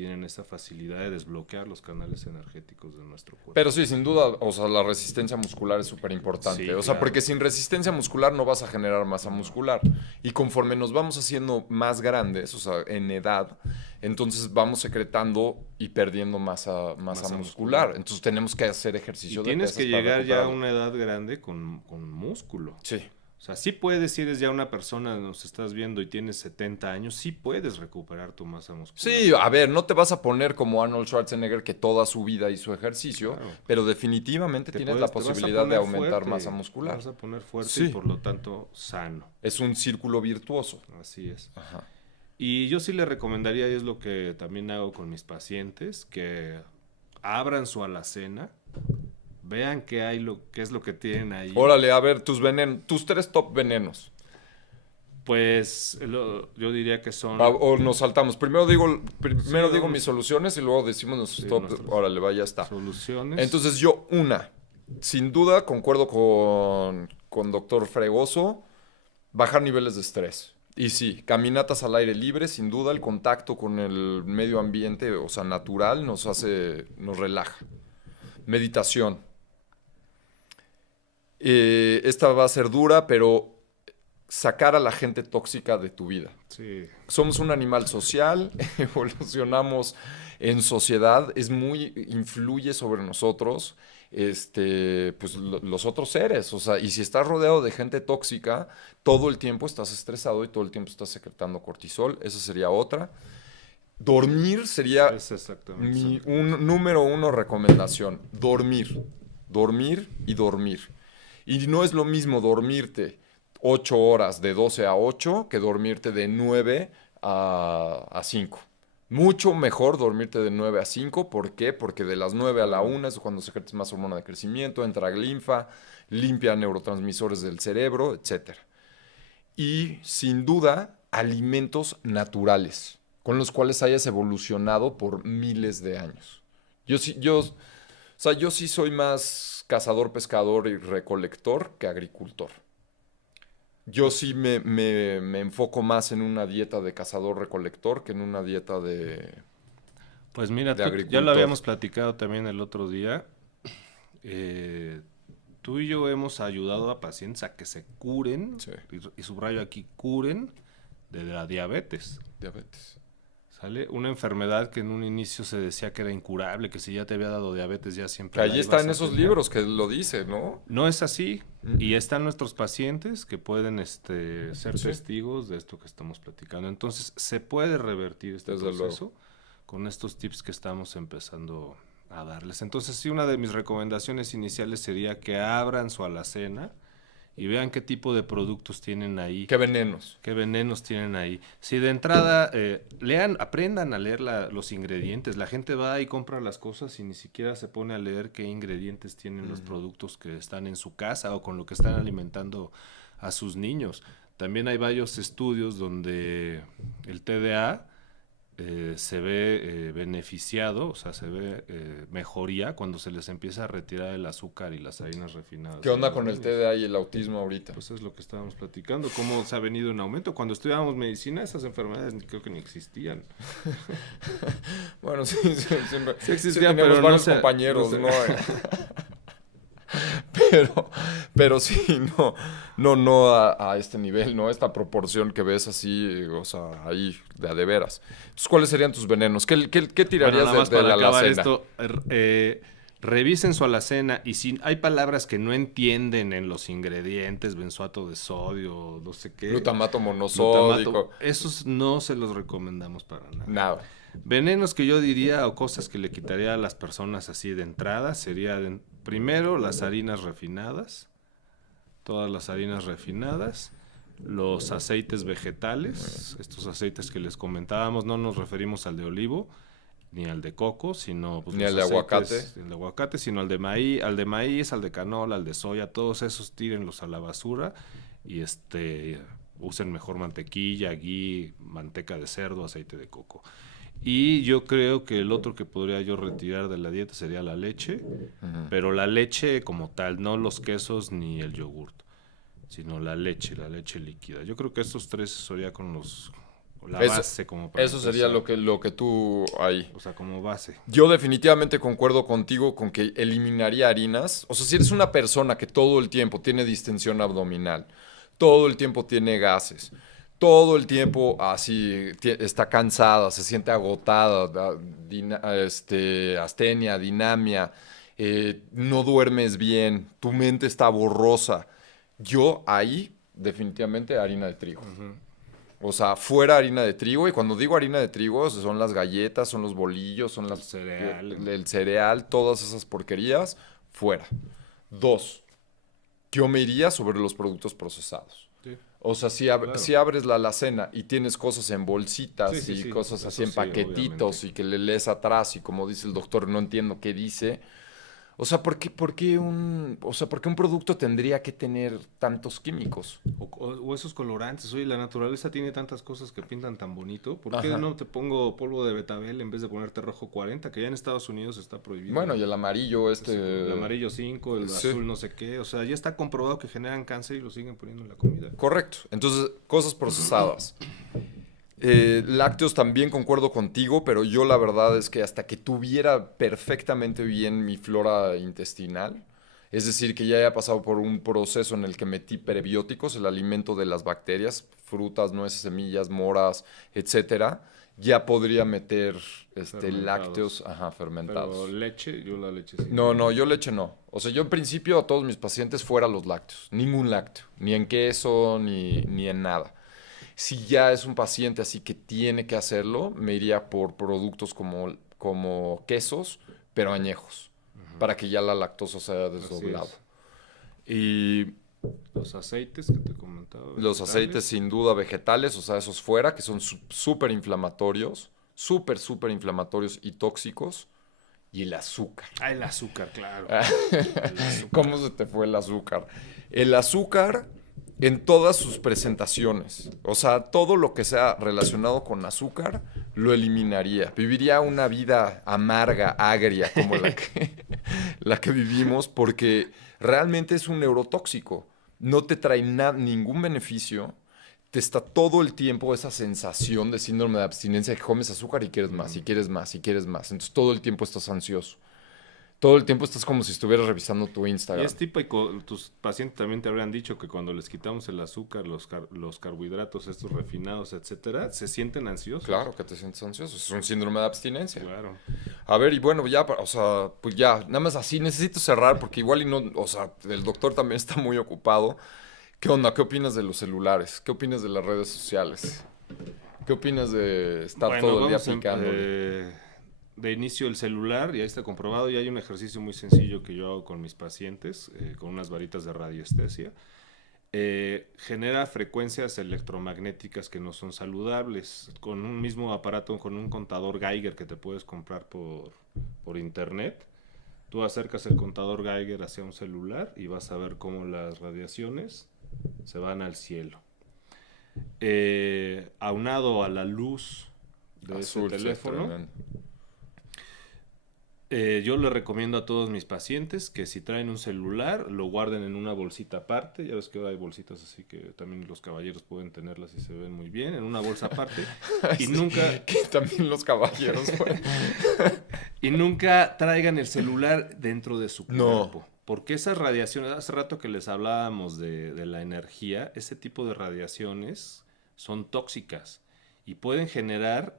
tienen esa facilidad de desbloquear los canales energéticos de nuestro cuerpo. Pero sí, sin duda, o sea, la resistencia muscular es súper importante. Sí, O sea, claro. porque sin resistencia muscular no vas a generar masa muscular. Y conforme nos vamos haciendo más grandes, o sea, en edad, entonces vamos secretando y perdiendo masa muscular. Entonces tenemos que hacer Y ejercicio de tienes pesas que para llegar ya a recuperarlo. una edad grande con músculo. Sí. O sea, sí puedes, si eres ya una persona, nos estás viendo y tienes 70 años, sí puedes recuperar tu masa muscular. Sí, a ver, no te vas a poner como Arnold Schwarzenegger que toda su vida hizo ejercicio, Claro. pero definitivamente tienes la Te vas a posibilidad de poner aumentar fuerte, masa muscular. Te vas a poner fuerte Sí. y por lo tanto sano. Es un círculo virtuoso. Así es. Ajá. Y yo sí le recomendaría, y es lo que también hago con mis pacientes, que abran su alacena, vean qué es lo que tienen ahí. Órale, a ver, tus 3 top venenos. Pues yo diría que son... O nos saltamos. Primero digo vamos. mis soluciones y luego decimos nuestros Sí, top. nuestras Órale, va, ya está. soluciones. Entonces yo, sin duda, concuerdo con doctor Fregoso, bajar niveles de estrés. Y sí, caminatas al aire libre, sin duda, el contacto con el medio ambiente, o sea, natural, nos relaja. Meditación. Esta va a ser dura, pero sacar a la gente tóxica de tu vida. Sí. Somos un animal social, evolucionamos en sociedad, influye sobre nosotros, pues los otros seres, o sea, y si estás rodeado de gente tóxica, todo el tiempo estás estresado y todo el tiempo estás secretando cortisol, esa sería otra. Dormir sería Es exactamente. un número 1 recomendación, dormir y dormir. Y no es lo mismo dormirte 8 horas de 12 a 8 que dormirte de 9 a 5. Mucho mejor dormirte de 9 a 5. ¿Por qué? Porque de las 9 a la 1 es cuando secretas más hormona de crecimiento, entra linfa, limpia neurotransmisores del cerebro, etc. Y sin duda, alimentos naturales, con los cuales hayas evolucionado por miles de años. Yo sí soy más cazador, pescador y recolector que agricultor. Yo sí me enfoco más en una dieta de cazador-recolector que en una dieta Pues mira, de ya agricultor. lo habíamos platicado también el otro día. Tú y yo hemos ayudado a pacientes a que se curen, Sí. y subrayo aquí, curen de la diabetes. Diabetes. ¿Sale? Una enfermedad que en un inicio se decía que era incurable, que si ya te había dado diabetes ya siempre Que la allí ibas está en a esos tener. libros que lo dice, ¿no? No es así. Y están nuestros pacientes que pueden ser Sí. testigos de esto que estamos platicando. Entonces, se puede revertir este Desde proceso con estos tips que estamos empezando a darles. Entonces, sí, una de mis recomendaciones iniciales sería que abran su alacena y vean qué tipo de productos tienen ahí. Qué venenos. ¿Qué venenos tienen ahí? Si de entrada aprendan a leer los ingredientes. La gente va y compra las cosas y ni siquiera se pone a leer qué ingredientes tienen los productos que están en su casa o con lo que están alimentando a sus niños. También hay varios estudios donde el TDA se ve beneficiado, o sea, se ve mejoría cuando se les empieza a retirar el azúcar y las harinas refinadas. ¿Qué onda a los con el niños. TDA y el autismo ahorita? Pues es lo que estábamos platicando, cómo se ha venido en aumento. Cuando estudiábamos medicina, esas enfermedades creo que ni existían. Bueno, sí, siempre. Sí existían, teníamos pero varios no compañeros, sé. ¿no? Pero sí, no a este nivel, ¿no? Esta proporción que ves así, o sea, ahí, de veras. Entonces, ¿cuáles serían tus venenos? ¿Qué Bueno, tirarías nada más de para la acabar alacena? esto, revisen su alacena y si hay palabras que no entienden en los ingredientes, benzoato de sodio, no sé qué, Glutamato monosódico. esos no se los recomendamos para nada. Nada. Venenos que yo diría o cosas que le quitaría a las personas así de entrada sería primero las harinas refinadas, todas las harinas refinadas, los aceites vegetales, estos aceites que les comentábamos, no nos referimos al de olivo ni al de coco, sino pues, Ni los al de aguacate. el de aguacate, sino al de maíz, al de canola, al de soya, todos esos tírenlos a la basura y usen mejor mantequilla, ghee, manteca de cerdo, aceite de coco. Y yo creo que el otro que podría yo retirar de la dieta sería la leche, pero la leche como tal, no los quesos ni el yogurt, sino la leche líquida. Yo creo que estos tres sería con O la Eso, base como para eso sería empezar. lo que tú ahí. O sea, como base. Yo definitivamente concuerdo contigo con que eliminaría harinas. O sea, si eres una persona que todo el tiempo tiene distensión abdominal, todo el tiempo tiene gases, todo el tiempo así está cansada, se siente agotada, astenia, dinamia, no duermes bien, tu mente está borrosa. Yo ahí definitivamente harina de trigo. Ujú. O sea, fuera harina de trigo. Y cuando digo harina de trigo, son las galletas, son los bolillos, son El cereal. el cereal, todas esas porquerías, fuera. Dos, yo me iría sobre los productos procesados. Sí, O sea, claro. si abres la alacena y tienes cosas en Sí, bolsitas sí, y sí. cosas así Eso en sí, paquetitos obviamente. y que le lees atrás y como dice el doctor, no entiendo qué dice. O sea, ¿por qué un producto tendría que tener tantos químicos? O esos colorantes. Oye, la naturaleza tiene tantas cosas que pintan tan bonito. ¿Por qué Ajá. no te pongo polvo de betabel en vez de ponerte rojo 40? Que ya en Estados Unidos está prohibido Bueno, y el amarillo el amarillo 5, el Sí. azul no sé qué. O sea, ya está comprobado que generan cáncer y lo siguen poniendo en la comida. Correcto. Entonces, cosas procesadas. Lácteos también concuerdo contigo, pero yo la verdad es que hasta que tuviera perfectamente bien mi flora intestinal, es decir, que ya haya pasado por un proceso en el que metí prebióticos, el alimento de las bacterias, frutas, nueces, semillas, moras, etcétera, ya podría meter lácteos, Fermentados. ajá, Pero fermentados. leche, yo la leche sí No, no, no. yo leche no. O sea, yo en principio a todos mis pacientes fuera los lácteos. Ningún lácteo. Ni en queso, ni en nada. Si ya es un paciente así que tiene que hacerlo, me iría por productos como quesos, pero añejos, para que ya la lactosa se haya Así desdoblado. es. Y Los aceites que te comentaba, los aceites vegetales. sin duda vegetales, o sea, esos fuera, que son súper inflamatorios, súper inflamatorios y tóxicos. Y el azúcar. Ah, el azúcar, claro. El ¿Cómo azúcar. se te fue el azúcar? El azúcar en todas sus presentaciones. O sea, todo lo que sea relacionado con azúcar lo eliminaría. Viviría una vida amarga, agria, como la que vivimos, porque realmente es un neurotóxico. No te trae ningún beneficio. Te está todo el tiempo esa sensación de síndrome de abstinencia que comes azúcar y quieres más, y Ujú. quieres más, y quieres más. Entonces todo el tiempo estás ansioso. Todo el tiempo estás como si estuvieras revisando tu Y Instagram. es típico, tus pacientes también te habrán dicho que cuando les quitamos el azúcar, los carbohidratos, estos refinados, etcétera, se sienten ansiosos. Claro que te sientes ansioso. Es un síndrome de abstinencia. Claro. A ver, y bueno, ya, o sea, pues ya, nada más así, necesito cerrar porque igual y no, o sea, el doctor también está muy ocupado. ¿Qué onda? ¿Qué opinas de los celulares? ¿Qué opinas de las redes sociales? ¿Qué opinas de estar Bueno, todo el día vamos picándole? de inicio el celular, ya está comprobado, y hay un ejercicio muy sencillo que yo hago con mis pacientes, con unas varitas de radiestesia. Genera frecuencias electromagnéticas que no son saludables. Con un mismo aparato, con un contador Geiger que te puedes comprar por internet, tú acercas el contador Geiger hacia un celular y vas a ver cómo las radiaciones se van al cielo. Aunado a la luz de ese Azul, sí, teléfono, tremendo. yo le recomiendo a todos mis pacientes que si traen un celular, lo guarden en una bolsita aparte. Ya ves que ahora hay bolsitas así que también los caballeros pueden tenerlas y se ven muy bien, en una bolsa aparte. Y Sí, nunca, que también los caballeros, güey. y nunca traigan el celular dentro de su No. cuerpo. Porque esas radiaciones, hace rato que les hablábamos de la energía, ese tipo de radiaciones son tóxicas y pueden generar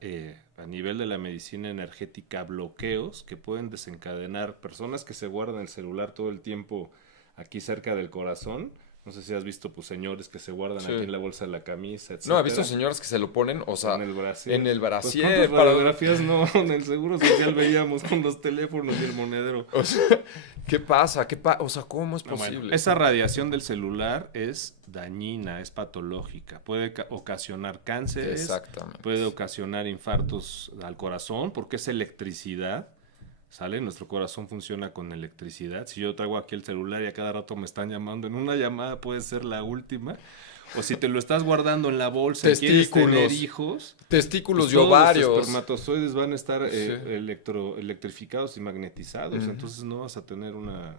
a nivel de la medicina energética bloqueos que pueden desencadenar personas que se guardan el celular todo el tiempo aquí cerca del corazón. No sé si has visto pues señores que se guardan aquí Sí. en la bolsa de la camisa, No, he visto etcétera, señores que se lo ponen, o o en sea, el en brasier. el Pues cuántas brasier para... radiografías no en el seguro social veíamos con los teléfonos y el monedero. O sea, ¿qué pasa? O sea, ¿cómo es No, bueno, posible? esa radiación del celular es dañina, es patológica. Puede ocasionar cánceres, Exactamente. puede ocasionar infartos al corazón, porque es electricidad, ¿sale? Nuestro corazón funciona con electricidad. Si yo traigo aquí el celular y a cada rato me están llamando, en una llamada puede ser la última. O si te lo estás guardando en la bolsa y quieres tener Testículos, hijos, pues testículos y todos los ovarios. espermatozoides van a estar Sí. electrificados y magnetizados. Entonces no vas a tener una...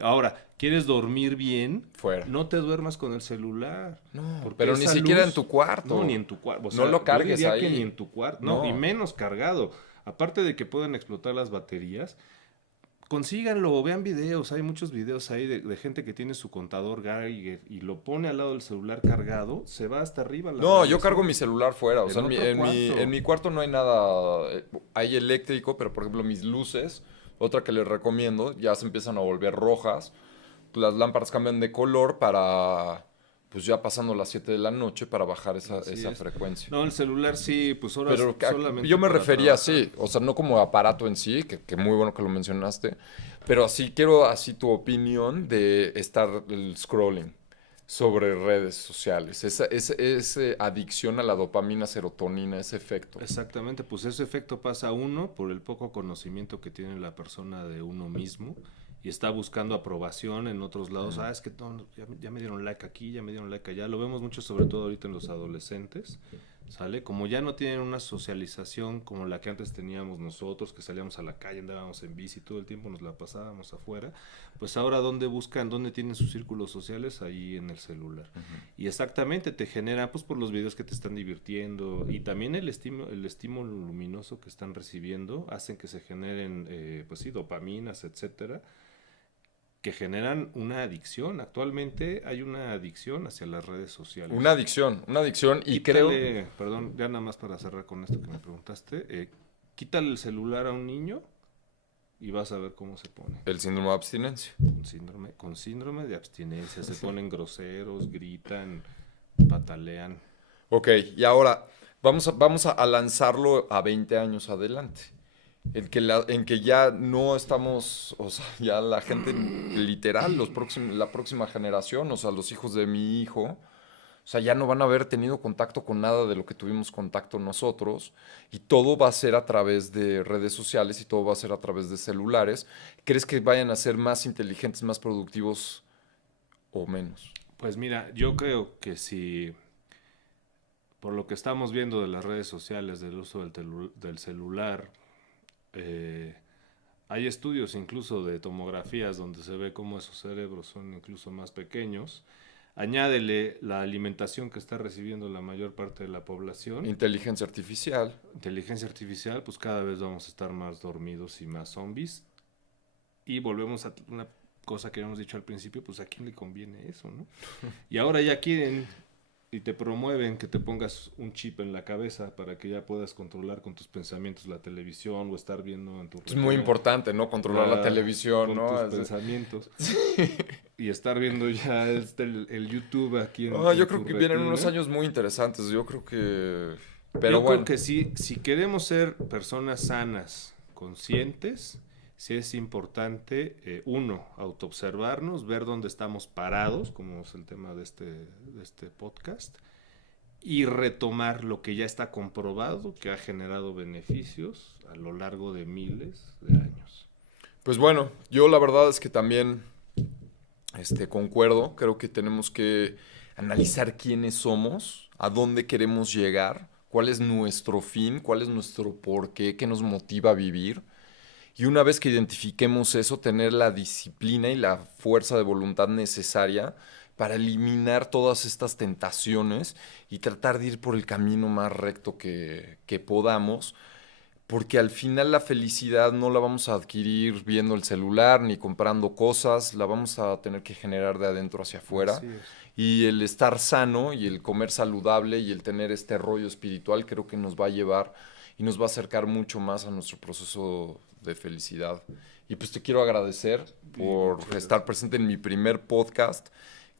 Ahora, ¿quieres dormir bien? Fuera. No te duermas con el celular. No, porque pero ni esa siquiera luz- en tu cuarto. No, ni en tu cuarto. O No sea, lo yo cargues diría ahí. que ni en tu cuarto. No, y No. menos cargado. Aparte de que pueden explotar las baterías, consíganlo, vean videos. Hay muchos videos ahí de gente que tiene su contador Geiger y lo pone al lado del celular cargado, se va hasta arriba la No, yo radiación. cargo mi celular fuera. O En sea, otro en mi cuarto no hay nada. Hay eléctrico, pero por ejemplo, mis luces, otra que les recomiendo, ya se empiezan a volver rojas. Las lámparas cambian de color para, pues ya pasando las 7 de la noche, para bajar esa Así es. frecuencia. No, el celular sí, pues ahora Pero solamente yo me para refería trabajar. así, o sea, no como aparato en sí, que muy bueno que lo mencionaste, pero así quiero así tu opinión de estar el scrolling sobre redes sociales, esa adicción a la dopamina, serotonina, ese efecto. Exactamente, pues ese efecto pasa uno por el poco conocimiento que tiene la persona de uno mismo y está buscando aprobación en otros lados. Es que no, ya me dieron like aquí, ya me dieron like allá. Lo vemos mucho sobre todo ahorita en los adolescentes, ¿sale? Como ya no tienen una socialización como la que antes teníamos nosotros, que salíamos a la calle, andábamos en bici, todo el tiempo nos la pasábamos afuera, pues ahora ¿dónde buscan, dónde tienen sus círculos sociales? Ahí en el celular. Y exactamente te genera, pues por los videos que te están divirtiendo y también el estímulo luminoso que están recibiendo, hacen que se generen, pues sí, dopaminas, etcétera, que generan una adicción. Actualmente hay una adicción hacia las redes sociales. Una adicción y creo... Perdón, ya nada más para cerrar con esto que me preguntaste, quítale el celular a un niño y vas a ver cómo se pone. El síndrome de abstinencia. Con síndrome de abstinencia, se ponen groseros, gritan, patalean. Ok, y ahora vamos a lanzarlo a 20 años adelante. En que ya no estamos, o sea, ya la gente literal, la próxima generación, o sea, los hijos de mi hijo, o sea, ya no van a haber tenido contacto con nada de lo que tuvimos contacto nosotros, y todo va a ser a través de redes sociales y todo va a ser a través de celulares. ¿Crees que vayan a ser más inteligentes, más productivos o menos? Pues mira, yo creo que si por lo que estamos viendo de las redes sociales, del uso del celular, eh, hay estudios incluso de tomografías donde se ve cómo esos cerebros son incluso más pequeños. Añádele la alimentación que está recibiendo la mayor parte de la población. Inteligencia artificial. Inteligencia artificial, pues cada vez vamos a estar más dormidos y más zombies. Y volvemos a una cosa que habíamos dicho al principio, pues a quién le conviene eso, ¿no? Y ahora ya quieren y te promueven que te pongas un chip en la cabeza para que ya puedas controlar con tus pensamientos la televisión o estar viendo en tu Es muy importante, ¿no? Controlar la televisión, con ¿no? tus pensamientos. Y estar viendo ya el YouTube aquí yo creo tu que vienen retina. unos años muy interesantes. Yo creo que... Pero Yo bueno. creo que sí, si queremos ser personas sanas, conscientes, sí es importante, uno, autoobservarnos, ver dónde estamos parados, como es el tema de este podcast, y retomar lo que ya está comprobado, que ha generado beneficios a lo largo de miles de años. Pues bueno, yo la verdad es que también concuerdo. Creo que tenemos que analizar quiénes somos, a dónde queremos llegar, cuál es nuestro fin, cuál es nuestro porqué, qué nos motiva a vivir. Y una vez que identifiquemos eso, tener la disciplina y la fuerza de voluntad necesaria para eliminar todas estas tentaciones y tratar de ir por el camino más recto que podamos, porque al final la felicidad no la vamos a adquirir viendo el celular ni comprando cosas, la vamos a tener que generar de adentro hacia afuera. Así es. Y el estar sano y el comer saludable y el tener este rollo espiritual creo que nos va a llevar y nos va a acercar mucho más a nuestro proceso de felicidad. Y pues te quiero agradecer por estar presente en mi primer podcast,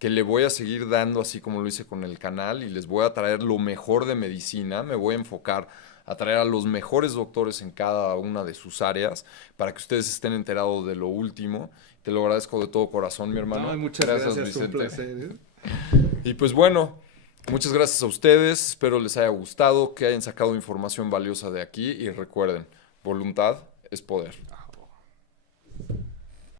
que le voy a seguir dando así como lo hice con el canal y les voy a traer lo mejor de medicina. Me voy a enfocar a traer a los mejores doctores en cada una de sus áreas para que ustedes estén enterados de lo último. Te lo agradezco de todo corazón, mi hermano. No, muchas gracias, Vicente. un placer. Y pues bueno, muchas gracias a ustedes. Espero les haya gustado, que hayan sacado información valiosa de aquí y recuerden, voluntad es poder.